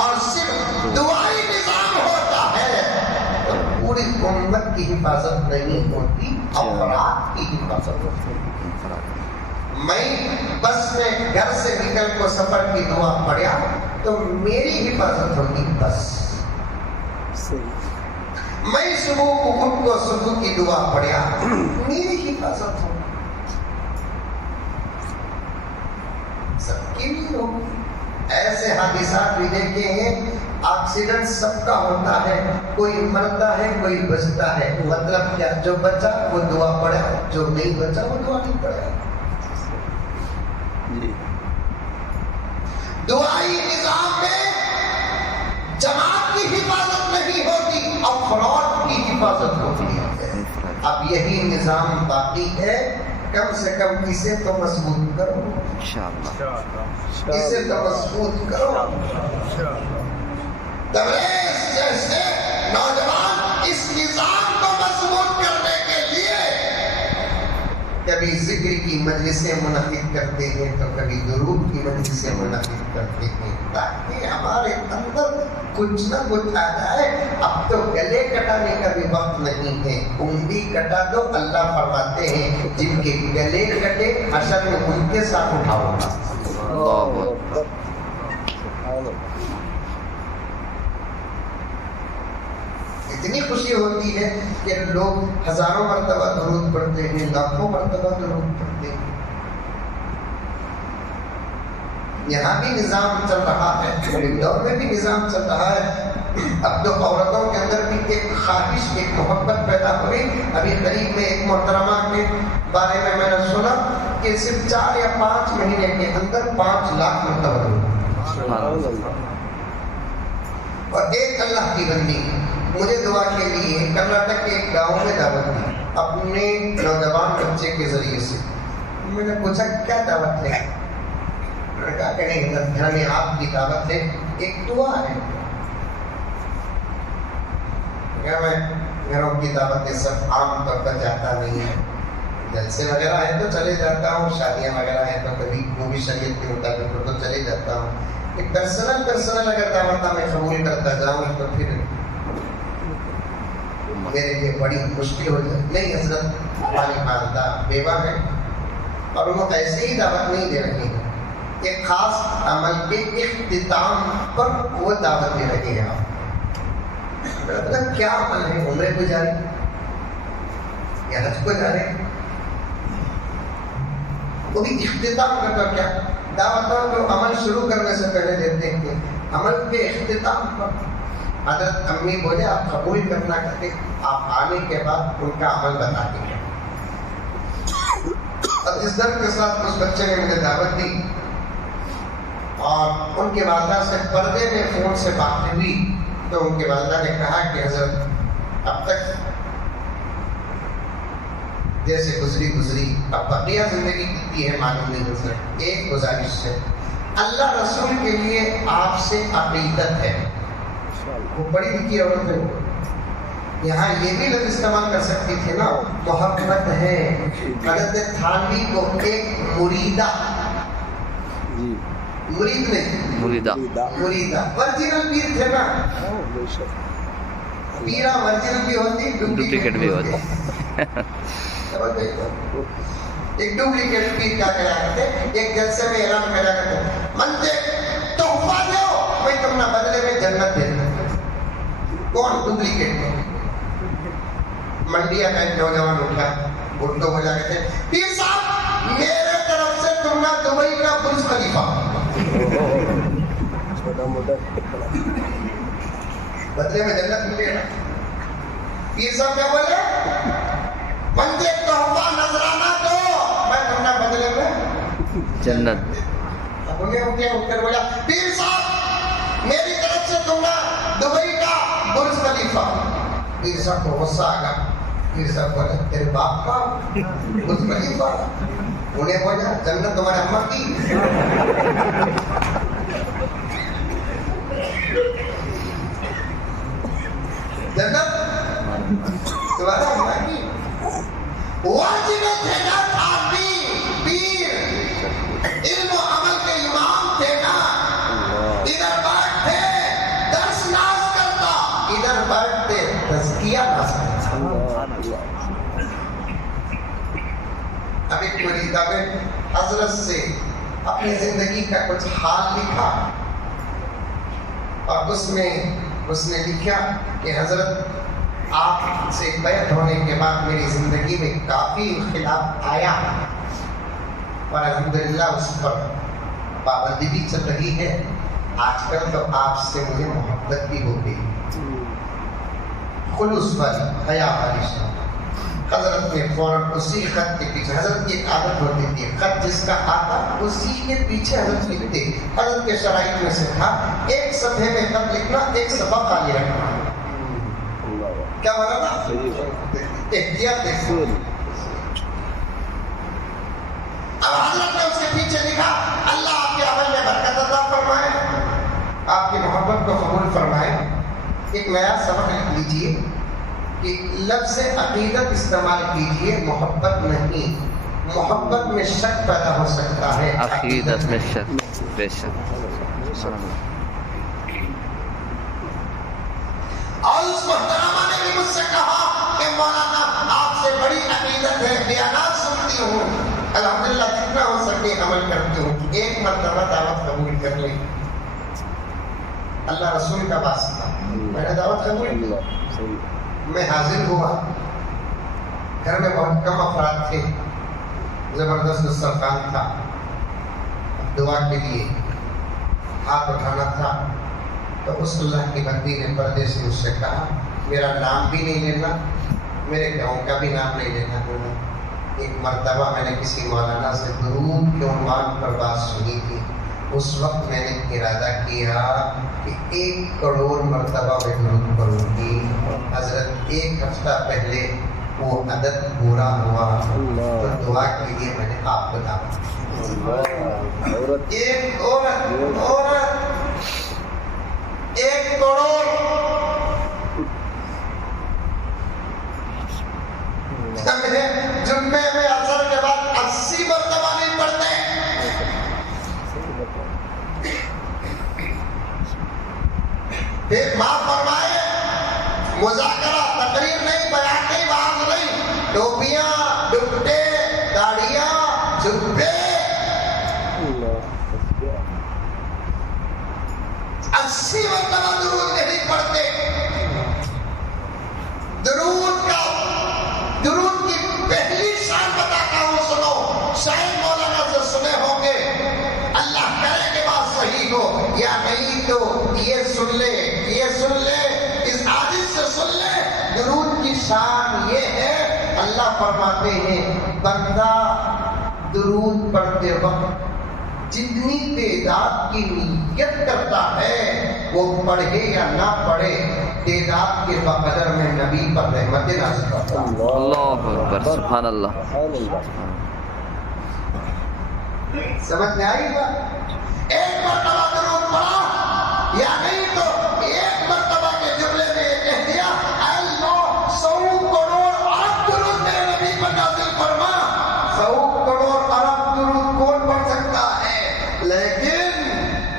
اور صرف دعائی نظام ہوتا ہے تو پوری امت کی حفاظت نہیں ہوتی افراد کی حفاظت ہوتی ہے. میں بس میں گھر سے نکل کو سفر کی دعا پڑھا تو میری حفاظت ہوگی. بس میں صبح کو اٹھ کو صبح کی دعا پڑھا میری حفاظت ہوگی. سب کی بھی ہوگی. ایسے حادثات بھی دیکھے ہیں ایکسیڈنٹ سب کا ہوتا ہے. کوئی مرتا ہے کوئی بچتا ہے. مطلب کیا جو بچا وہ دعا پڑھا جو نہیں بچا وہ دعا نہیں پڑھا. دعائی نظام میں جماعت کی حفاظت نہیں ہوتی افراد کی حفاظت ہوتی ہے. اب یہی نظام باقی ہے. کم سے کم اسے تو مضبوط کرو. اسے تو مضبوط کرو. تبریز جیسے نوجوان اس نظام کو مضبوط کرنے کے لیے کبھی ذکر کی مجلسیں منعقد کرتے ہیں تو کبھی درود کی مجلسیں منعقد کرتے ہیں تاکہ ہمارے اندر کچھ نہ کچھ آ جائے. اب تو گلے کٹانے کا بھی وقت نہیں ہے. انگلی کٹا دو. اللہ فرماتے ہیں جن کے گلے کٹے حشر میں ان کے ساتھ اٹھاؤ گا. اتنی خوشی ہوتی ہے کہ لوگ ہزاروں مرتبہ درود پڑھتے ہیں لاکھوں مرتبہ درود پڑھتے ہیں. یہاں بھی نظام چل رہا ہے اندور میں بھی نظام چل رہا ہے. اب تو عورتوں کے اندر بھی ایک خواہش ایک محبت پیدا ہوئی. ابھی قریب میں ایک محترمہ کے بارے میں نے سنا کہ صرف 4 یا 5 مہینے کے اندر 5 لاکھ مرتبہ ہوئی. اور ایک اللہ کی بندی مجھے دعا کے لیے کرناٹک کے ایک گاؤں میں دعوت دی اپنے نوجوان بچے کے ذریعے سے. میں نے پوچھا کیا دعوت ہے؟ میں نے کہا کہ نہیں گھر میں آپ کی دعوت ہے ایک دعا ہے. میں گھروں کی دعوتیں سب عام طور پر جاتا نہیں ہے. جلسے وغیرہ ہیں تو چلے جاتا ہوں. شادیاں وغیرہ ہیں تو کبھی وہ بھی شریعت کے مطابق تو چلے جاتا ہوں. ایک پرسنل اگر دعوت میں قبول کرتا جاؤں تو پھر میرے لیے بڑی مشکل ہو جائے. نہیں حضرت ہماری والدہ بیوہ ہے اور وہ ایسے ہی دعوت نہیں دے رہی ہے. ایک خاص عمل کے اختتام پر وہ دعوت دے رہے ہیں. آپ کیا عمل ہے؟ عمرے کو جا رہے یا حج کو جا رہے؟ وہ بھی اختتام کا کیا دعوتوں کو عمل شروع کرنے سے پہلے دیتے ہیں عمل کے اختتام پر. حضرت امی بولے آپ قبول کرنا کرتے آپ آنے کے بعد ان کا عمل بتا دیں. اب اس درد کے ساتھ اس بچے نے مجھے دعوت دی اور ان کے والدہ سے پردے میں فون سے بات ہوئی تو ان کے والدہ نے کہا کہ حضرت اب تک جیسے گزری اب بقیہ زندگی کتنی ہے معلوم نہیں گزرے. ایک گزارش ہے اللہ رسول کے لیے آپ سے عقیدت ہے. وہ پڑھی لکھی عورت ہے. یہاں یہ بھی لفظ استعمال کر سکتی تھی نا محبت ہے. حضرت تھانوی کو ایک مریدہ مرید نہیں مریدہ ورجنل پیر تھے نا. پیرا ورجنل بھی ہوتی ڈپلیکیٹ بھی ہوتی. ایک ڈپلیکیٹ پیر کیا کہا کرتے ایک جلسے میں اعلان کرا کرتے منتے تحفہ دو میں تمہیں بدلے میں جنت دے دوں. کون ڈپلیکیٹ؟ منڈیا کا ایک نوجوان اٹھا اردو ہو جا کے پیر صاحب میرے طرف سے تم نہ دبئی کا برج خلیفہ. بدلے میں جنت ملے گا. پیر صاحب کیا بولے؟ بندے تحفہ نذرانہ دو، میں تمہیں بدلے میں جنت. اب انہیں اٹھ کر بولا پیر صاحب میری طرف سے تم دبئی کا برج خلیفہ. پیر صاحب کو غصہ آ گیا. پیر صاحب بولے تیرے باپ کا برج خلیفہ؟ انہیں بولا جنت تمہارے اماں کی. جنت تمہارا اماں کی. واجب تھے نا پیر، علم و عمل کے امام تھے نا. ادھر بیٹھتے درس ناز کرتا، ادھر بیٹھتے تزکیہ ناز کرتا. اب ایک مرید آگے حضرت سے اپنی زندگی کا کچھ حال لکھا، اور اس نے لکھا کہ حضرت آپ سے بیعت ہونے کے بعد میری زندگی میں کافی انقلاب آیا، اور الحمدللہ اس پر پابندی بھی چل رہی ہے. آج کل تو آپ سے مجھے محبت بھی ہو گئی. خلوص والی، حیا والی شان. حضرت نے فوراً اسی خط کے پیچھے، حضرت کی ایک عادت ہوتی تھی خط جس کا آتا اسی کے پیچھے حضرت لکھتے. حضرت کے شرائط میں سے تھا ایک صفحے میں خط لکھنا، ایک صفحہ خالی رکھنا. کیا بنا تھا؟ احتیاط دیکھو. اب حضرت نے اس کے پیچھے لکھا اللہ آپ کے عمل میں برکت عطا فرمائے، آپ کی محبت کو قبول فرمائے. ایک نیا سبق لکھ لیجیے کہ لفظ عقیدت استعمال کیجیے، محبت نہیں. محبت میں شک پیدا ہو سکتا ہے، عقیدت میں شک. بے شک. اور اس محترمہ نے بھی مجھ سے کہا کہ مولانا آپ سے بڑی عقیدت ہے، بیانات سنتی ہوں، الحمدللہ جتنا ہو سکے عمل کرتی ہوں. ایک مرتبہ دعوت قبول کر لی. اللہ رسول کا واسطہ، میں نے دعوت قبول کی. میں حاضر ہوا. گھر میں بہت کم افراد تھے، زبردست دسترخوان تھا. دعا کے لیے ہاتھ اٹھانا تھا تو اس اللہ کی بندی نے پردے سے مجھ سے کہا میرا نام بھی نہیں لینا، میرے گاؤں کا بھی نام نہیں لینا. ایک مرتبہ میں نے کسی مولانا سے درود کے عنوان پر بات سنی تھی. اس وقت میں نے ارادہ کیا کہ 1 کروڑ مرتبہ میں درود پڑھوں گی. حضرت ایک ہفتہ پہلے وہ عدد پورا ہوا تو دعا کے لیے میں نے آپ کو دعوت دی. ایک عورت 1 کروڑ جمعے میں اثر کے بعد 80 مرتبہ نہیں پڑھتے. پھر معاف فرمائے مذاکرہ، تقریر نہیں، بیان نہیں، وعظ نہیں، ٹوپیاں، ڈپٹے، داڑیاں، جبے. 80 مرتبہ درود نہیں پڑھتے. درود کی پہلی شان بتاتا ہوں، سنو. شاید مولانا سے سنے ہوں گے، اللہ کرے کہ بات صحیح ہو یا نہیں تو یہ سن لے، اس عادت سے سن لے. درود کی شان یہ ہے، اللہ فرماتے ہیں بندہ درود پڑھتے وقت جتنی تعداد کی نیت کرتا ہے وہ پڑھے یا نہ پڑھے، تعداد کے بقدر میں نبی پر رحمت نازل کرتا ہے. اللہ اکبر، سبحان اللہ. سمجھ میں آئی بات؟ 1 مرتبہ درود پڑھا یا نہیں تو 1 مرتبہ کے جملے میں یہ کہہ دیا اے اللہ 100 کروڑ ارب درود میرے نبی پر نازل فرما. 100 کروڑ ارب درود کون پڑھ سکتا ہے؟ لیکن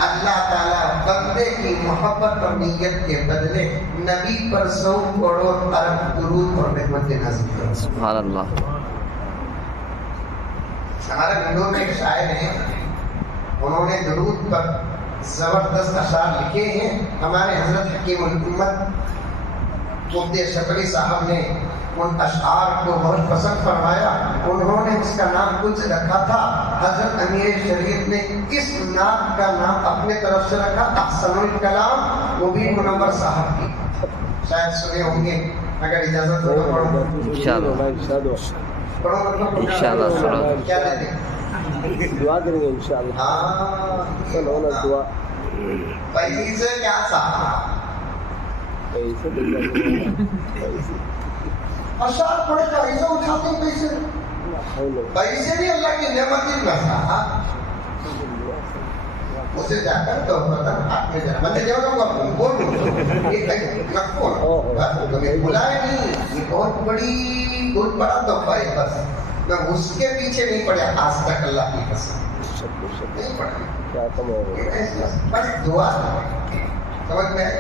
اللہ تعالیٰ بندے کی محبت اور نیت کے بدلے نبی پر 100 کروڑ ارب درود اور رحمت نازل کرتا. سبحان اللہ. ہمارے بندوں میں ایک شاعر ہیں، انہوں نے درود پر زبردست اشعار لکھے ہیں. ہمارے حضرت حکیم الامت مفتی اشرف علی صاحب نے ان اشعار کو بہت پسند فرمایا. انہوں نے اس کا نام کچھ رکھا تھا. حضرت امیر شریف نے اس نعت کا نام اپنے طرف سے رکھا احسن الکلام مبین منور صاحب کی. شاید سنے ہوں گے, اگر اجازت ہو تو پڑھوں. انشاءاللہ پڑھوں انشاءاللہ سنو. کیا کہتے ہیں؟ دعا کریں گے انشاءاللہ. ہاں سنونا دعا. پہلی سے کیا صاحب پیسے پیسے اشعار پڑھے کا ایسا اٹھاتے ہیں پیسے. پیسے بھی اللہ کی نعمت ہی نہ اسے جا کر تو پتہ ہاتھ میں جانا میں جاؤں گا بولوں یہ کہیں تمہیں بلائے نہیں. یہ بہت بڑا تحفہ ہے. بس میں اس کے پیچھے نہیں پڑا آج تک اللہ کی قسم نہیں پڑا. بس دعا سمجھ میں آئے.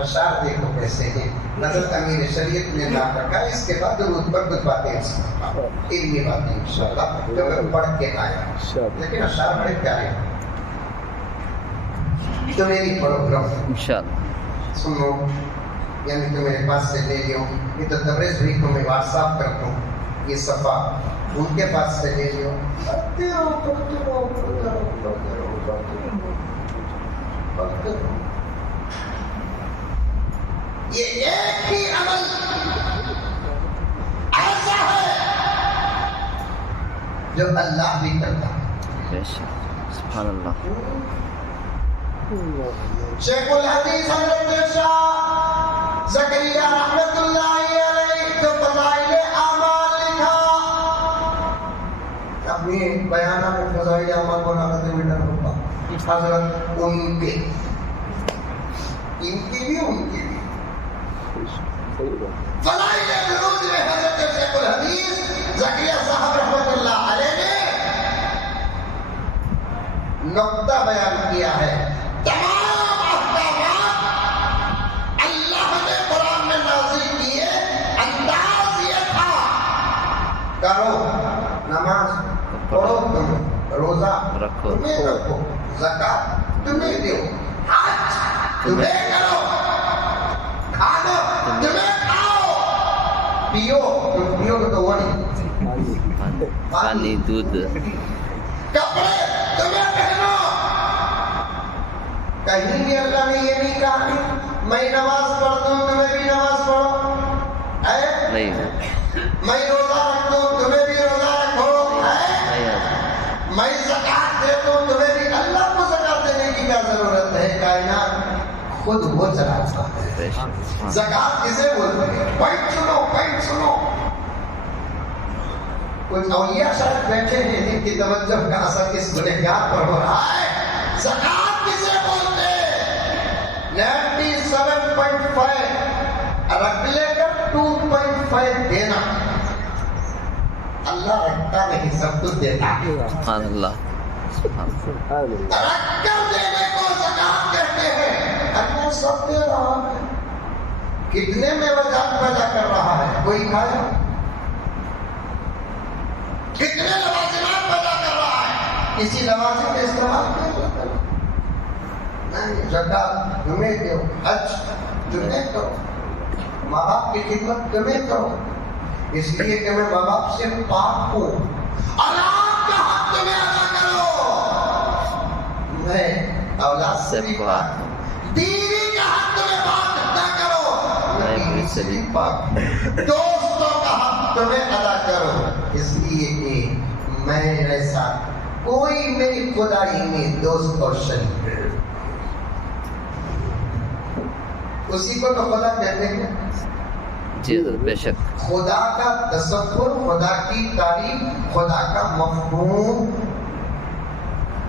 اشعار دیکھو کیسے ہیں. حضرت امیر شریعت نے نام رکھا. اس کے بعد درود پر کچھ باتیں علمی باتیں انشاءاللہ جو میں پڑھ کے آیا. لیکن اشعار بڑے پیارے ہیں. تو میری پروگرام انشاءاللہ سنو, یعنی تو میرے پاس سے لے لیو. یہ تو تبریز بھائی کو میں واٹس ایپ کرتا ہوں. یہ صفحہ ان کے پاس سے لے لیو. پڑھتے رہو. یہ ایک ہی عمل ایسا ہے جو اللہ بھی کرتا ہے. بے شک سبحان اللہ. شیخ الحدیث حضرت شاہ زکریا رحمت اللہ علیہ جو فضائل اعمال لکھا. اپنی بیانہ میں فضائل اعمال کو نقد میں ڈر ہوگا. حضرت ان کی بھی فضائل درود میں حضرت شیخ الحدیث زکریا صاحب رحمت اللہ علیہ نے نقطہ بیان کیا ہے. تمام احکامات اللہ نے قرآن میں نازل کیے. انداز یہ تھا کرو, نماز پڑھو, تم روزہ تمہیں رکھو, زکات تمہیں دو, حج تمہیں کرو, کھانا تمہیں کھاؤ, پیو تم پیو تو وہ نہیں, پانی دودھ کپڑے تمہیں پہنو. کہیں بھی اللہ نے یہ نہیں کہا میں نماز پڑھتا ہوں تمہیں بھی نماز پڑھو ہے نہیں. میں روزہ رکھتا ہوں تمہیں بھی روزہ رکھو ہے. میں زکات دیتا ہوں تمہیں بھی. اللہ کو زکات دینے کی کیا ضرورت ہے؟ کائنات خود وہ چلاتا ہے. زکات کسے بولتے ہیں؟ پوائنٹ سنو. کچھ اولیاء شاید بیٹھے ہیں جن کی توجہ کا اثر اس گنہگار پر ہو رہا ہے. زکات کسے بولتے ہیں؟ 97.5 رکھ لے کر 2.5 دینا. اللہ رکھتا نہیں, سب کچھ دیتا. سبحان اللہ. رکھ کر دینے کو زکات کہتے ہیں. اللہ سب دے رہا ہے. کتنے میں وجات پیدا کر رہا ہے؟ کوئی کھایا؟ کتنے لوازمات پیدا کر رہا ہے؟ کسی لوازم کا استعمال نہیں. زکات تمہیں دو, حج تمہیں کرو, ماں باپ کی خدمت تمہیں کرو, اس لیے کہ میں ماں باپ سے پاک ہوں. اولاد کا حق تمہیں ادا کرو, میں اولاد سے بھی پاک ہوں. بیوی کا حق تمہیں پاک ادا کرو, میں بیوی سے بھی پاک ہوں. دوستوں کا حق تمہیں ادا کرو, اس لیے کہ میرے ساتھ کوئی میری خدائی میں دوست اور شریک ہے. اسی کو تو خدا کہتے ہیں. جی بے شک. خدا کا تصور, خدا کی تعریف, خدا کا مفہوم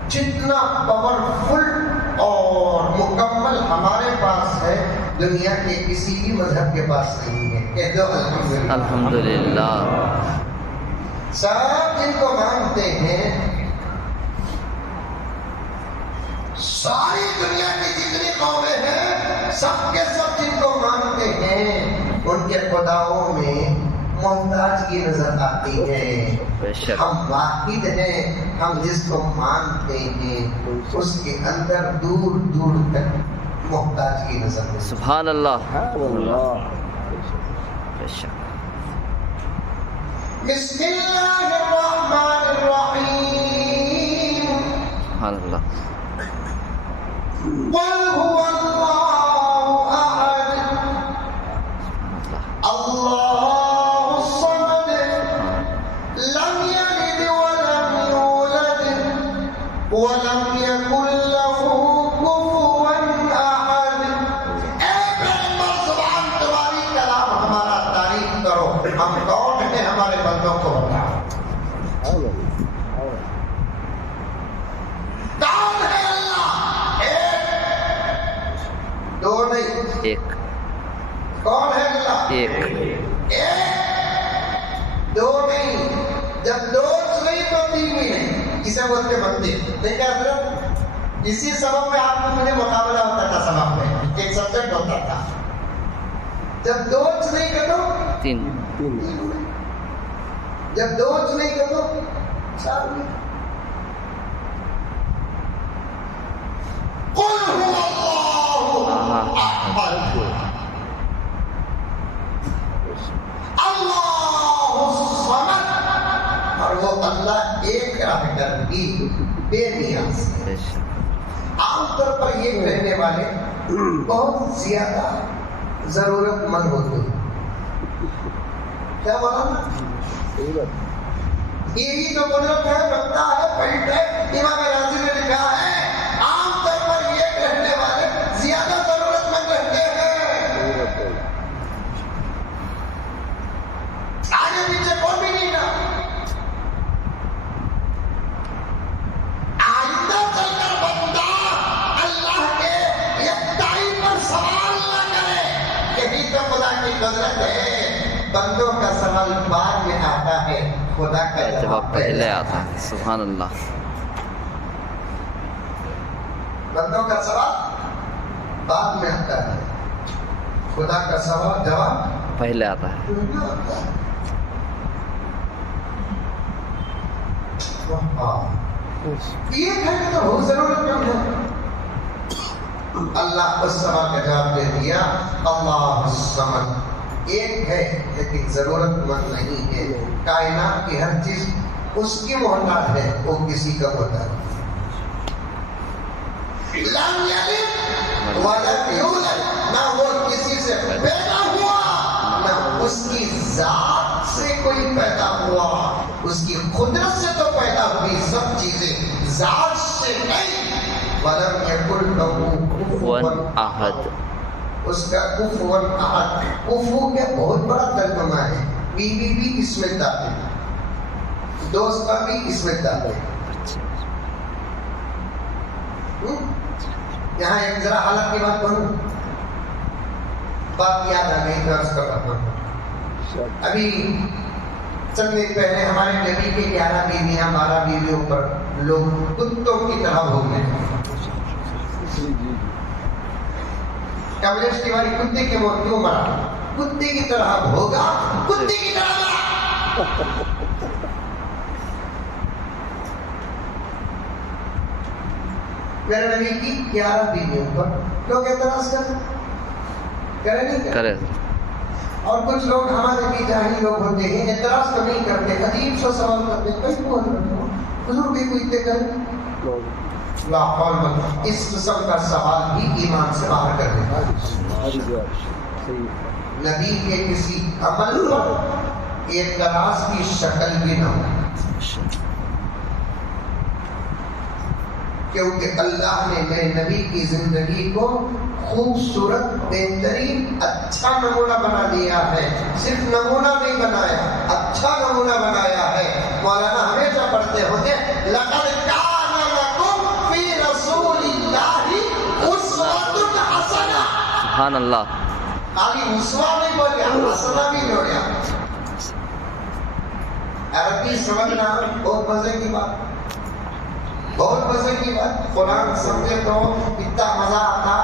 جتنا پاورفل اور مکمل ہمارے پاس ہے دنیا کے کسی بھی مذہب کے پاس نہیں ہے. کہہ دو الحمدللہ. الحمدللہ. سب جن کو مانتے ہیں, ساری دنیا کی جتنی قومیں ہیں, سب کے سب جن کو مانتے ہیں ان کے خداؤں میں محتاجگی نظر آتی ہے. ہم واحد ہیں, ہم جس کو مانتے ہیں اس کے اندر دور دور تک محتاجگی نظر آتی ہے. سبحان اللہ. بے شک بسم اللہ الرحمن الرحیم سبحان اللہ قل هو اللہ احد اللہ الصمد لم یلد ولم یولد ولم یکن له کفوا احد۔ اے پیغمبر زبان تمہاری کلام ہمارا تعریف کرو، ہم کون ہیں ہمارے بندوں کو بتاؤ۔ کون ہے اللہ؟ ایک، دو نہیں، ایک کون ہے اللہ؟ ایک ایک، دو نہیں، جب دو نہیں تو تین بھی نہیں، اسے بولتے بنتے نہیں کیا حضرت؟ اسی سبب میں آپ کو مجھے مقابلہ ہوتا تھا، سبب میں ایک سبجیکٹ ہوتا تھا، جب دو نہیں کر دو تین جب دو نہیں کر دو چار نہیں۔ قل هو اللہ احد اللہ الصمد، اور وہ اللہ ایک رہ کر بھی بے نیاز ہے۔ بے شک عام طور پر یہ کہنے والے بہت زیادہ ضرورت مند ہوتے ہیں۔ کیا بولا نا؟ یہی تو قدرت ہے، رکھتا ہے، پلٹ ہے۔ امام راضی نے لکھا ہے عام طور پر یہ کہنے والے زیادہ ضرورت مند رہتے ہیں، آگے پیچھے کوئی بھی نہیں نا۔ آئندہ چل کر بندہ اللہ کے یکتائی پر سوال نہ کرے، یہی تو خدا کی قدرت ہے۔ بندوں کا سوال بعد میں آتا ہے، خدا کا جواب پہلے آتا ہے۔ سبحان اللہ بندوں کا سوال بعد میں آتا ہے، خدا کا سوال جواب پہلے آتا ہے۔ یہ کہنے تو بہت ضرورت مند ہے۔ اللہ اس سوال کا جواب دے دیا، اللہ الصمد ایک ہے لیکن ضرورت مند نہیں ہے۔ کائنات کی ہر چیز اس کی محتاج ہے، وہ کسی کا محتاج ہے۔ لم یلد ولم یولد، نہ وہ کسی سے پیدا ہوا، نہ اس کی ذات سے کوئی پیدا ہوا۔ اس کی قدرت سے تو پیدا ہوئی سب چیزیں، ذات سے نہیں۔ ولم یکن لہ کفوا احد، اس کا کفوا احد، کفو کا بہت بڑا ترجمہ ہے۔ بیوی بھی اس میں داخل، دوستہ بھی اس میں داخل۔ یہاں ایک ذرا حالت کی بات کروں، بات یاد آ گئی درس کر رہا ہوں۔ ابھی چند دن پہلے ہمارے نبی کے 11 بیویاں 12 بیویوں پر لوگ کتوں کی طرح ہو گئے۔ کملیش تیواری کتے کے وہ کیوں مرا؟ کتے کی طرح ہوگا، کتے کی طرح مرا۔ میرے نبی کی 11 بیویوں پر لوگ اعتراض کرے نہیں کرے؟ اور کچھ لوگ ہمارے بھی جاہلی لوگ ہوتے ہیں، اعتراض تو نہیں کرتے، عجیب سا سوال کرتے ہیں، کئی بول رہے ہو حضور بھی کوئی کرے؟ لا حول ولا قوة، اس قسم کا سوال بھی ایمان سے باہر کر دیتا ہے۔ نبی کے کسی عمل پر اعتراض کی شکل بھی نہ ہو، کیونکہ اللہ نے میرے نبی کی زندگی کو خوبصورت، بہترین، اچھا نمونہ بنا دیا ہے۔ صرف نمونہ نہیں بنایا، اچھا نمونہ بنایا ہے۔ مولانا ہمیشہ پڑھتے ہوتے لقد کان لکم فی رسول اللہ اسوۃ حسنہ۔ سبحان اللہ، خالی اسوہ نہیں بولیا، حسنہ بھی بولیا۔ عربی سمجھنا بہت مزے کی بات، بہت مزے کی بات۔ قرآن سمجھے تو اتنا مزہ آتا۔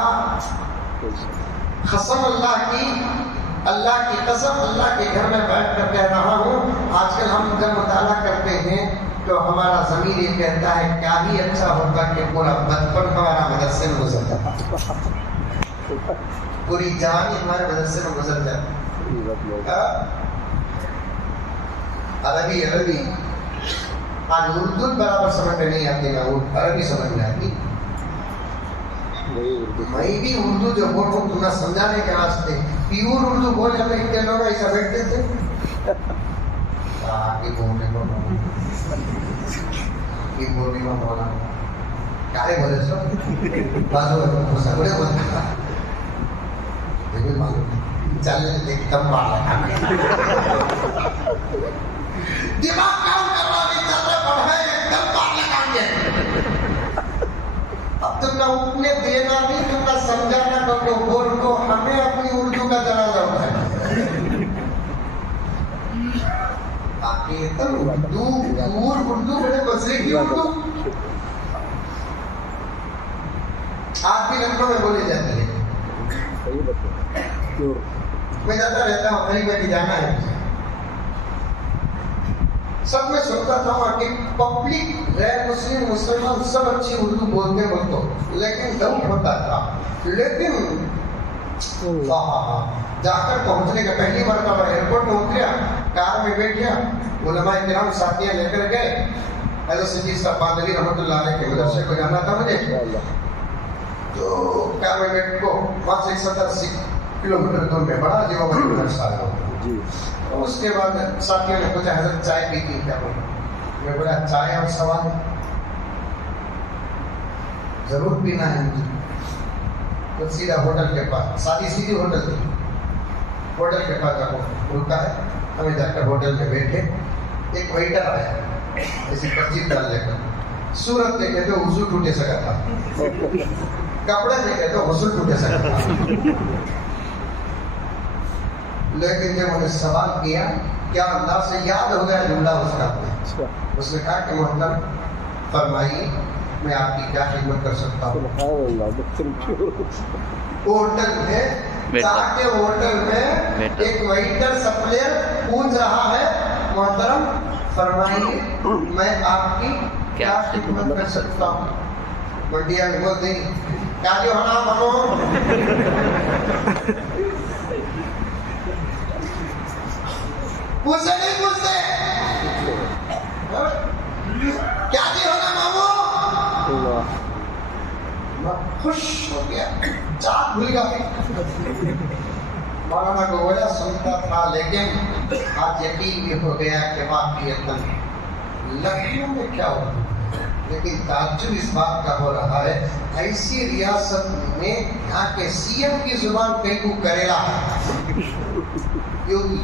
قسم اللہ کی قسم، اللہ کے گھر میں بیٹھ کر کہہ رہا ہوں، آج کل ہم جب مطالعہ کرتے ہیں تو ہمارا ضمیر یہ کہتا ہے کیا ہی اچھا ہوتا کہ پورا بچپن ہمارا مدرسے میں گزر جاتا، پوری جوانی ہمارے مدرسے میں گزر جاتی۔ عربی آج اردو برابر سمجھ میں نہیں آتی نا، عربی سمجھ میں آتی. میں بھی اردو جو بول رہا ہوں تمہیں سمجھانے کے واسطے پیور اردو بول جاتے اتنے لوگ ایسا بیٹھتے تھے. آگے بولنے کو بولنے کو بولا کارے بولے سو بازو سگڑے بولتا دیکھو معلوم چلنے دیکھتا ہوں بالا دماغ کام کرنا نہیں چل رہا پڑھائی ایک دم بالا کام کے. اب تم نے اپنے دینا نہیں، تم نے سمجھانا تو بول کو ہمیں اپنی اردو کا جنازہ اٹھائے. باقی اردو بڑے مسئلے کی اردو آپ بھی لکھنؤ میں بولی جاتی ہے. میں جاتا رہتا ہوں، کہیں میں جانا ہے. سب میں سنتا تھا کہ پبلک غیر مسلم مسلمان سب اچھی اردو بولتے بولتے، لیکن ڈاؤٹ ہوتا تھا. لیکن جا کر پہنچنے کا پہلی مرتبہ ایئرپورٹ میں اتریا، کار میں بیٹھیا، علماء کرام ساتھیاں لے کر گئے. حضرت سید صاحب باندلی رحمۃ اللہ علیہ کے مدرسے کو جانا تھا مجھے، تو کار میں بیٹھ کو وہاں سے 70-80 کلومیٹر دور میں بڑا دیوبند مدرسہ ہے. اس کے بعد ساتھیوں نے پوچھا حضرت چائے پیتی کیا؟ میں بولا چائے اور سوال ضرور پینا ہے مجھے. تو سیدھا ہوٹل کے پاس، سیدھی ہوٹل تھی، ہوٹل کے پاس جا کر رکا ہے. ہمیں جا کر ہوٹل میں بیٹھے، ایک ویٹر آیا ایسی پرچی ڈال لے کر. صورت دیکھے تو وضو ٹوٹے سکا تھا، کپڑے دیکھے تو غسل ٹوٹے سکا تھا. لیکن جب انہیں سوال کیا کیا انداز سے یاد ہو گیا جملہ اس کا. اس نے کہا کہ محترم فرمائیے میں آپ کی کیا خدمت کر سکتا ہوں. ہوٹل میں تاکہ ہوٹل میں ایک ویٹر سپلائر پوچھ رہا ہے محترم فرمائیے میں آپ کی کیا خدمت کر سکتا ہوں. بڑھیا بول دیں کیا جو ہونا بنو پوچھتے نہیں پوچھتے کیا جی ہونا مامو. میں خوش ہو گیا، چاند بھول گیا. مولانا کو بولا سنتا تھا لیکن آج یقین بھی ہو گیا کہ واقعیتاً لکھنؤ میں کیا ہوا. لیکن تعجب اس بات کا ہو رہا ہے ایسی ریاست میں یہاں کے سی ایم کی زبان کہیں کو کریلا ہے یوگی.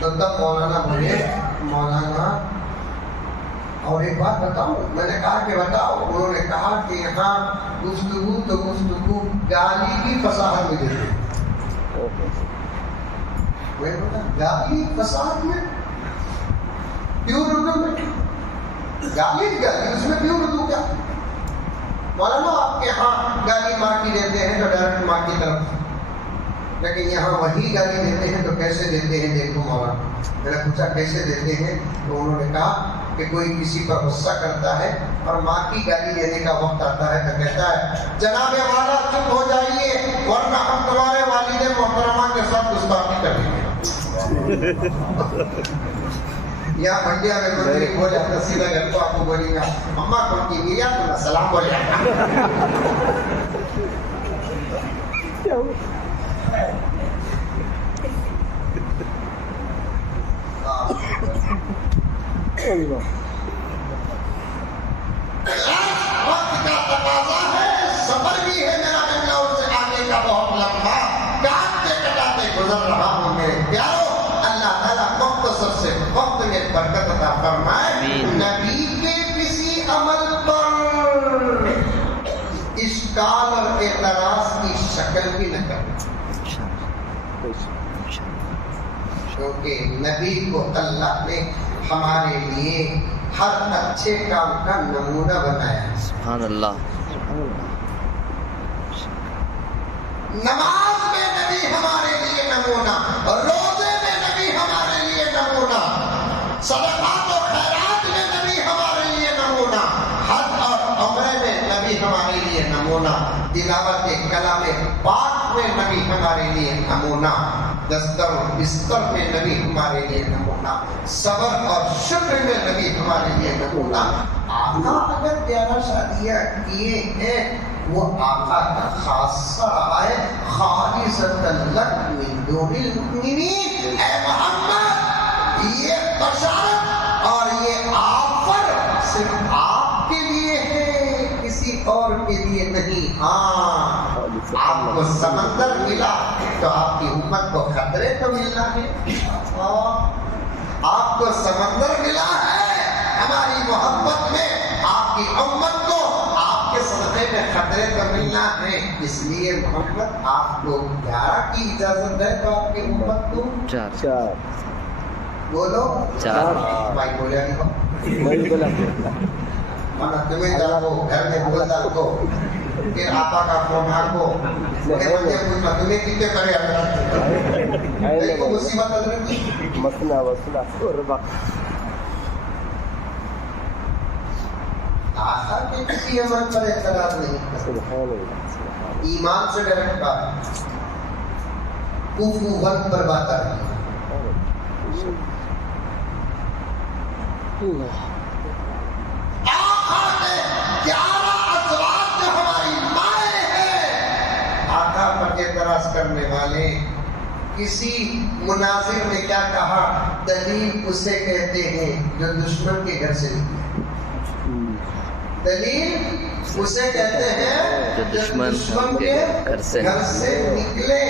تو تب مولانا بولے مولانا اور ایک بات بتاؤ. میں نے کہا کہ بتاؤ. انہوں نے کہا کہ یہاں گفتگو تو گفتگو گالی بھی فصاحت میں دیتے. میں بولا گالی فصاحت میں پیور اردو میں گالی اس میں پیور اردو کیا؟ مولانا آپ کے یہاں گالی ماں کی دیتے ہیں تو ڈائریکٹ ماں کی طرف، لیکن یہاں وہی گالی دیتے ہیں تو کیسے دیتے ہیں دیکھو مولانا. میں نے پوچھا کیسے دیتے ہیں؟ تو انہوں نے کہا کہ کوئی کسی پر غصہ کرتا ہے اور ماں کی گالی دینے کا وقت آتا ہے تو کہتا ہے جناب والا چپ ہو جائیے ورنہ ہم تمہارے والد محترمہ کے ساتھ گستاخی کر دیں گے. یہاں منڈیا میں کوئی ہو جاتا سیدھا گھر کو آپ کو بولیں گا مما کون کی گیا تو سلام بول جائے وقت کا تقاضا ہے، سفر بھی ہے میرا بنگلور سے آگے کا بہت لمبا، کاٹتے کٹاتے گزر رہا ہوں میرے پیارو. اللہ تعالیٰ مختصر سے وقت میں برکت عطا فرمائے. نبی کے کسی عمل پر اشکال اور اعتراض کی شکل بھی نہ کرنا، کیونکہ نبی کو اللہ نے ہمارے لیے ہر اچھے کام کا نمونہ بنایا. سبحان اللہ. نماز میں نبی ہمارے لیے نمونہ، روزے میں نبی ہمارے لیے نمونہ، صدقات و خیرات میں نبی ہمارے لیے نمونہ، حج اور عمرے میں نبی ہمارے لیے نمونہ. ہونا، تلاوت کلام پاک میں نبی ہمارے لیے نمونہ، دستر و بستر میں نبی ہمارے لیے نمونہ، صبر اور شکر میں نبی ہمارے لیے نمونہ۔ آقا اگر 11 شادیاں کیے ہیں وہ آقا کا خاصہ رہا ہے، خالصۃ لک من دون المؤمنین۔ اے محمد یہ بشارت اور یہ آفر صرف آپ کے لیے ہے، کسی اور کے لیے نہیں۔ ہاں آپ کو سمندر ملا تو آپ کی امت کو خطرے تو ملنا ہے، آپ کو سمندر ملا ہے ہماری محبت میں، آپ کی امت کو آپ کے صدقے میں خطرے تو ملنا ہے۔ اس لیے محمد آپ کو 11 کی اجازت ہے تو آپ کی امت کو 4 بولو 4 بھائی بولے نہیں میں بولا مانا تمہیں جاؤ گھر میں بول ڈالو، پھر آپا کا فون آکو تمہیں کتنے کرے مصیبت حضرت مسئلہ وسلہ قربہ آخر کے کسی عمل پر اعتراض نہیں کرتا، سبحان اللہ ایمان سے ڈائریکٹ بات، کفر وقت پر بات آ رہی ہے۔ آقا کے 11 ازواج جو ہماری مائیں ہیں، آقا پر اعتراض کرنے والے کسی مناظر نے کیا کہا، دلیل اسے کہتے ہیں جو دشمن کے گھر سے نکلے، دلیل اسے کہتے ہیں جو دشمن کے گھر سے نکلے۔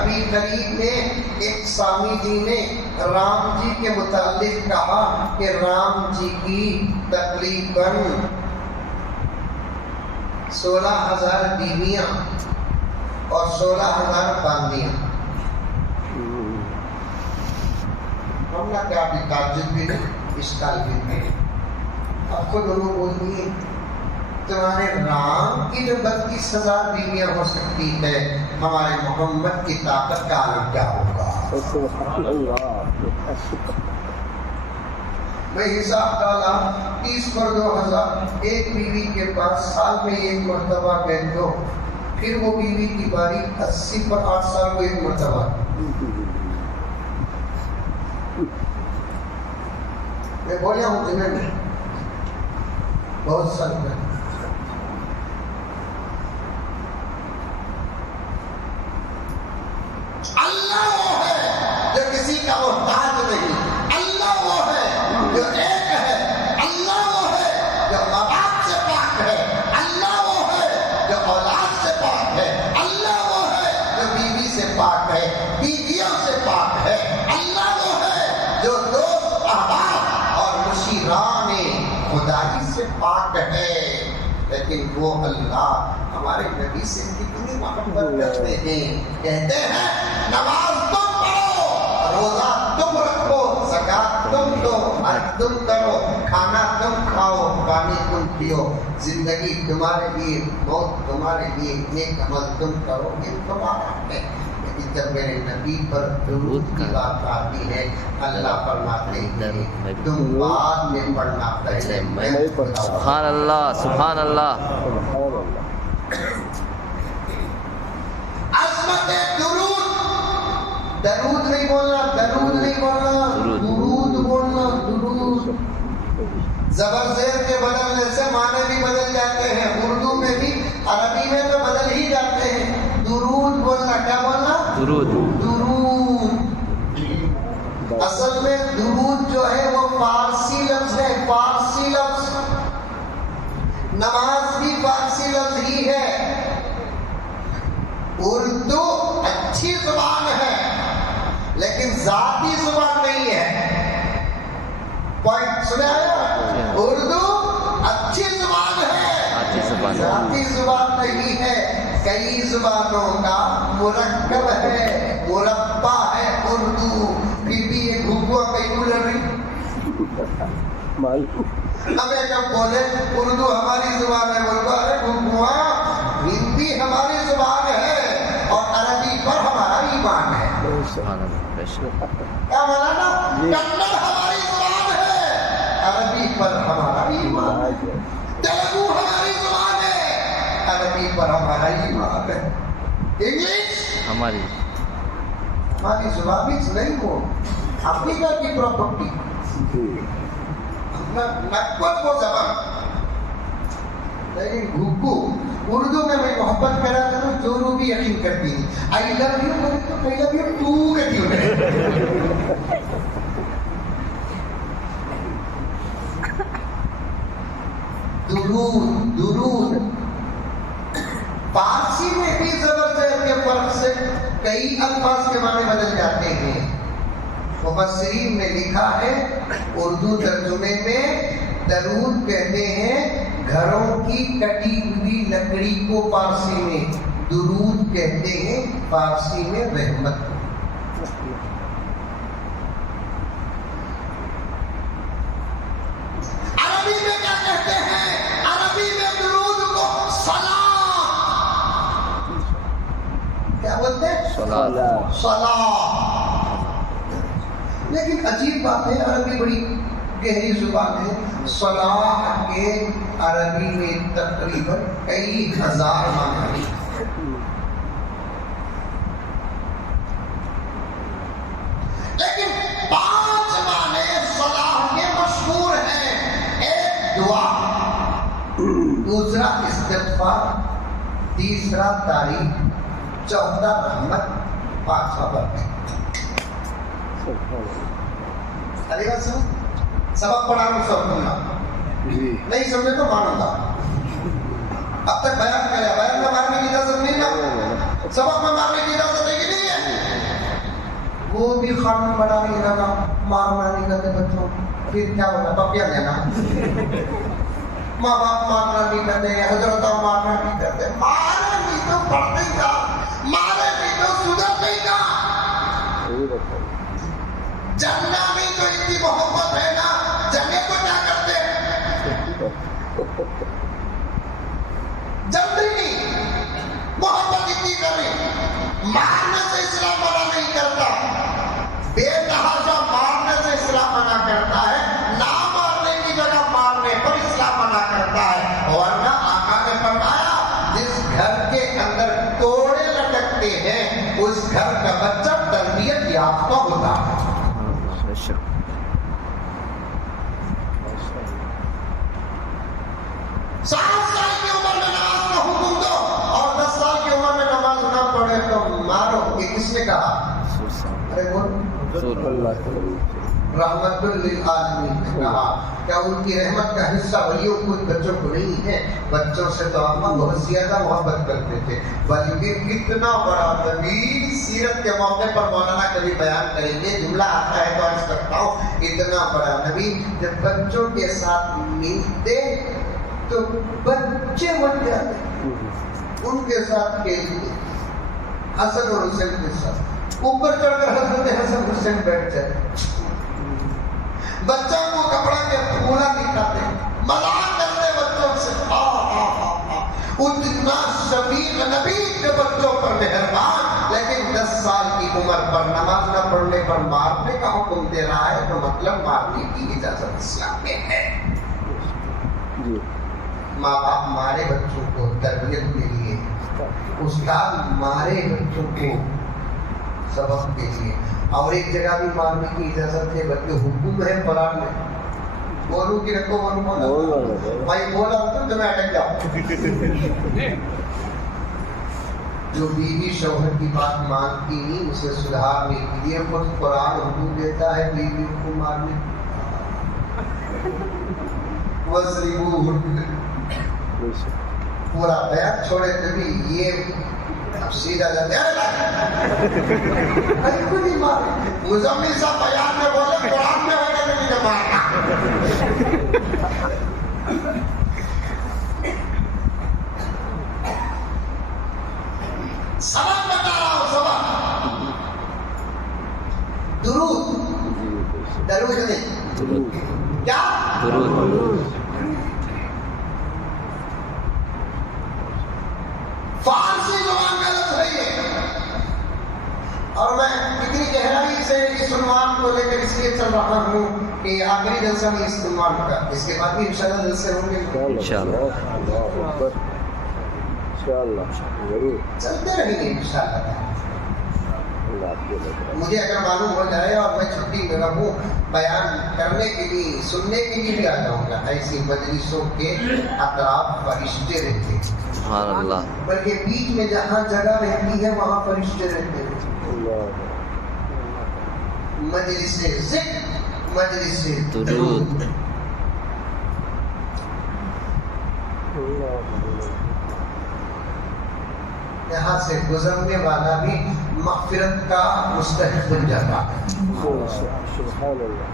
ابھی قریب میں ایک سامی جی نے رام جی کے متعلق کہا کہ رام جی کی تقریباً 16,000 بیویاں اور 16,000 باندیاں۔ ہم نہ کیا بھی تعجب بھی نہیں، اشکال بھی نہیں۔ اب خود انہوں بولیے تمہارے رام کی جو 32,000 بیویاں ہو سکتی ہے، ہمارے محمد کی طاقت کا عالم کیا ہوگا؟ سبحان اللہ۔ میں حساب ڈالا 30 پر 2,000، ایک بیوی کے پاس سال میں ایک مرتبہ بیٹھ دو، پھر وہ بیوی کی باری 80 پر 8 سال کو ایک مرتبہ۔ میں بولیا ہوں جنہیں میں بہت سال میں اللہ وہ ہے جو کسی کا محتاج نہیں، اللہ وہ ہے جو ایک ہے، اللہ وہ ہے جو باپ سے پاک ہے، اللہ وہ ہے جو اولاد سے پاک ہے، اللہ وہ ہے جو بیوی سے پاک ہے، بیویوں سے پاک ہے، اللہ وہ ہے جو دوست احباب اور مشیران خدائی سے پاک ہے۔ لیکن وہ اللہ ہمارے نبی سے کتنی محبت کرتے ہیں، کہتے ہیں نماز تم پڑھو، روزہ تم رکھو، زکات تم دو، حج تم کرو، کھانا تم کھاؤ، پانی تم پیو، زندگی تمہارے لیے، موت تمہارے لیے، نیک عمل تم کرو، یہ تمہارا ہے۔ لیکن جب میرے نبی پر درود کی بات آتی ہے، اللہ فرماتے ہیں تم بعد میں پڑھنا، پہلے میں پڑھتا ہوں۔ سبحان اللہ سبحان اللہ۔ عظمت درود، درود نہیں بولنا، درود نہیں بولنا، درود بولنا، درود۔ زبر زیر کے بدلنے سے معنی بھی بدل جاتے ہیں، اردو میں بھی عربی میں تو بدل ہی جاتے ہیں۔ درود بولنا، کیا بولنا؟ درود۔ درود اصل میں درود جو ہے وہ فارسی لفظ ہے، فارسی لفظ، نماز بھی فارسی لفظ ہی ہے۔ اردو اچھی زبان ہے لیکن ذاتی زبان نہیں ہے۔ پوائنٹ سنے آیا؟ اردو اچھی زبان ہے، ذاتی زبان نہیں ہے۔ کئی زبانوں کا مرکب ہے، مربع ہے اردو، پھر بھی یہ گھوگوا کئی بولے نہیں۔ ہمیں جب بولے اردو ہماری زبان ہے، بولتا ہے گھوگوا ہندی ہماری زبان ہے اور عربی پر ہمارا ایمان ہے۔ کیا مولانا؟ کنڑ ہماری زبان ہے، عربی پر ہمارا ایمان ہے۔ تیلگو ہماری زبان ہے، عربی پر ہمارا ایمان ہے. انگلش ہماری ہماری زبان نہیں ہو افریقہ کی پراپرٹی نقبت وہ زبان. لیکن گھوکو اردو میں محبت کرا کروں جو رو بھی یقین کرتی ہے. آئی لو یو بولے تو آئی لو یو ٹو کہتی ہوں. درود درود فارسی میں بھی زبر زیر کے فرق سے کئی الفاظ کے معنی بدل جاتے ہیں. مفسرین نے لکھا ہے اردو ترجمے میں درود کہتے ہیں گھروں کی کٹی ہوئی لکڑی کو فارسی میں درود کہتے ہیں فارسی میں رحمت. عربی میں کیا کہتے ہیں؟ عربی میں درود کو صلاح کیا بولتے ہیں؟ صلاح. صلاح. لیکن عجیب بات ہے عربی بڑی گہری زبان ہے. صلاح کے عربی میں تقریباً کئی ہزار معنی ہیں. لیکن 5 معنی صلاح کے مشہور ہیں. ایک دعا، دوسرا استغفار، تیسرا تعریف، چوتھا رحمت، پانچواں برکت. سبق پڑھا رہا ہوں سب سننا نہیں سمجھے تو مانوں گا. اب تک بیان کریا بیان میں مارنے کی اجازت نہیں نا. سبق میں مارنے کی اجازت ہے کہ نہیں ہے؟ وہ بھی قانون بنا نہیں لگا مارنا نہیں کرتے بچوں. پھر کیا ہوگا؟ پپیا لینا. ماں باپ مارنا نہیں کرتے، حضرت مارنا نہیں کرتے. مارے نہیں تو پڑھتے ہی تھا، مارے نہیں تو سدھرتے ہی تھا. جنگا بھی تو اتنی محبت ہے نا، جنگے کو کیا کرتے ہیں؟ جنگی نہیں محبت اتنی کریں. مارنے سے اسلام منع نہیں کرتا، بے تحاشا مارنے سے اسلام منع کرتا ہے. نہ مارنے کی جگہ مارنے پر اسلام منع کرتا ہے. ورنہ آقا نے فرمایا جس گھر کے اندر کوڑے لٹکتے ہیں اس گھر کا بچہ تربیت یافتہ ہوتا ہے. 7 سال کی عمر میں نماز کا حکم دو اور 10 سال کی عمر میں نماز نہ پڑھے تو مارو. یہ کس نے کہا؟ ارے بول رحمت للعالمین نے کہا. کیا ان کی رحمت کا حصہ ولیوں کو بچوں کو نہیں ہے؟ بچوں سے تو آقا بہت زیادہ محبت کرتے تھے. بلکہ کتنا بڑا نبی سیرت کے موقع پر مولانا کبھی بیان کریں گے. جملہ آتا ہے تو عرض کرتا ہوں اتنا بڑا نبی جب بچوں کے ساتھ ملتے تو بچے بن جاتے، ان کے ساتھ کھیلتے. حسن اور حسین کے ساتھ اوپر چڑھ کر حضرت حسن حسین بیٹھ جاتے. بچوں کو کپڑا کے پھولا دکھاتے، مذاق کرتے بچوں سے. اتنا شفیق نبی کے بچوں پر مہربان، لیکن 10 سال کی عمر پر نماز نہ پڑھنے پر مارنے کا حکم دے رہا ہے. تو مطلب مارنے کی اجازت اسلام میں ہے. ماں باپ مارے بچوں کو تربیت کے لیے، استاد مارے بچوں کو سبق کے لیے. اور ایک جگہ بھی مارنے کی اجازت ہے بلکہ حکم ہے قرآن میں. بولوں کہ رکھو بولوں بھائی بولا تو میں اٹک جاؤں. جو بیوی شوہر کی بات مانتی نہیں اسے سدھارنے کے لیے خود قرآن حکم دیتا ہے بیوی کو مارنے. پورا بیان چھوڑے تبھی یہ اب سیدھا جاتے مزمل صاحب بیان میں بولے قرآن میں ہوگا تو نہیں مارنا. سبق بتا رہا ہوں سبق. درود درود نہیں کیا درود. فارسی زبان کا لفظ ہے یہ. اور میں اتنی گہرائی سے اس عنوان کو لے کر اس لیے چل رہا ہوں کہ آخری جلسہ میں اس عنوان کا، اس کے بعد بھی انشاءاللہ جلسے ہوں گے. انشاءاللہ ضرور چلتے رہیں گے انشاءاللہ. اللہ آپ کے لے کر مجھے اگر معلوم ہو جائے اور میں چھٹی میں رہوں بیان کرنے کے لیے سننے کے لیے بھی آ جاؤں گا. ایسی مجلسوں کے اطراف فرشتے رہتے ہیں, سبحان اللہ. بلکہ بیچ میں جہاں جگہ رہتی ہے وہاں فرشتے رہتے ہیں. اللہ مجلس ذکر, مجلس درود. یہاں سے گزرنے والا بھی مغفرت کا مستحق بن جاتا ہے. سبحان اللہ.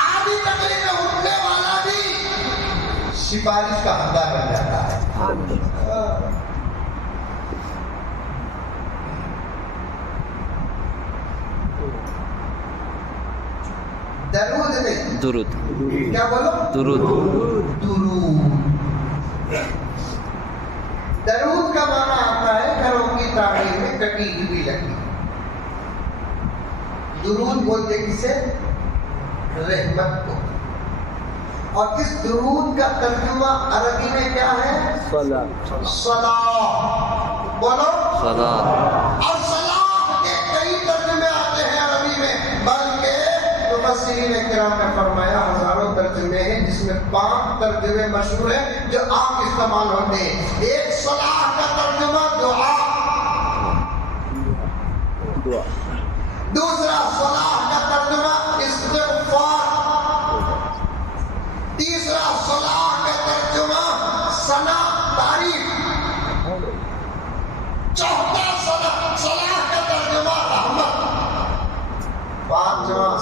آدھی تکلیف میں اٹھنے والا بھی سفارش کا حقدار بن جاتا ہے. درود نہیں, درود. کیا بولو؟ درود. درود. درود کا معنی آتا ہے گھروں کی تعمیر میں کٹی ہوئی لکڑی. درود بولتے کسے؟ رحمت کو. اور اس درود کا ترجمہ عربی میں کیا ہے؟ صلاة. صلاح. بولو. صلاح. اور صلاح کے کئی ترجمے آتے ہیں عربی میں, بلکہ مفسرین کرام نے فرمایا ہزاروں ترجمے ہیں, جس میں 5 ترجمے مشہور ہیں جو عام استعمال ہوتے ہیں. ایک صلاح کا ترجمہ دعا, دعا. دوسرا صلاح کا ترجمہ استغفار, تیسرا صلاح کا ترجمہ ثنا تعریف, چوتھا صلاح کا ترجمہ رحمت, پانچواں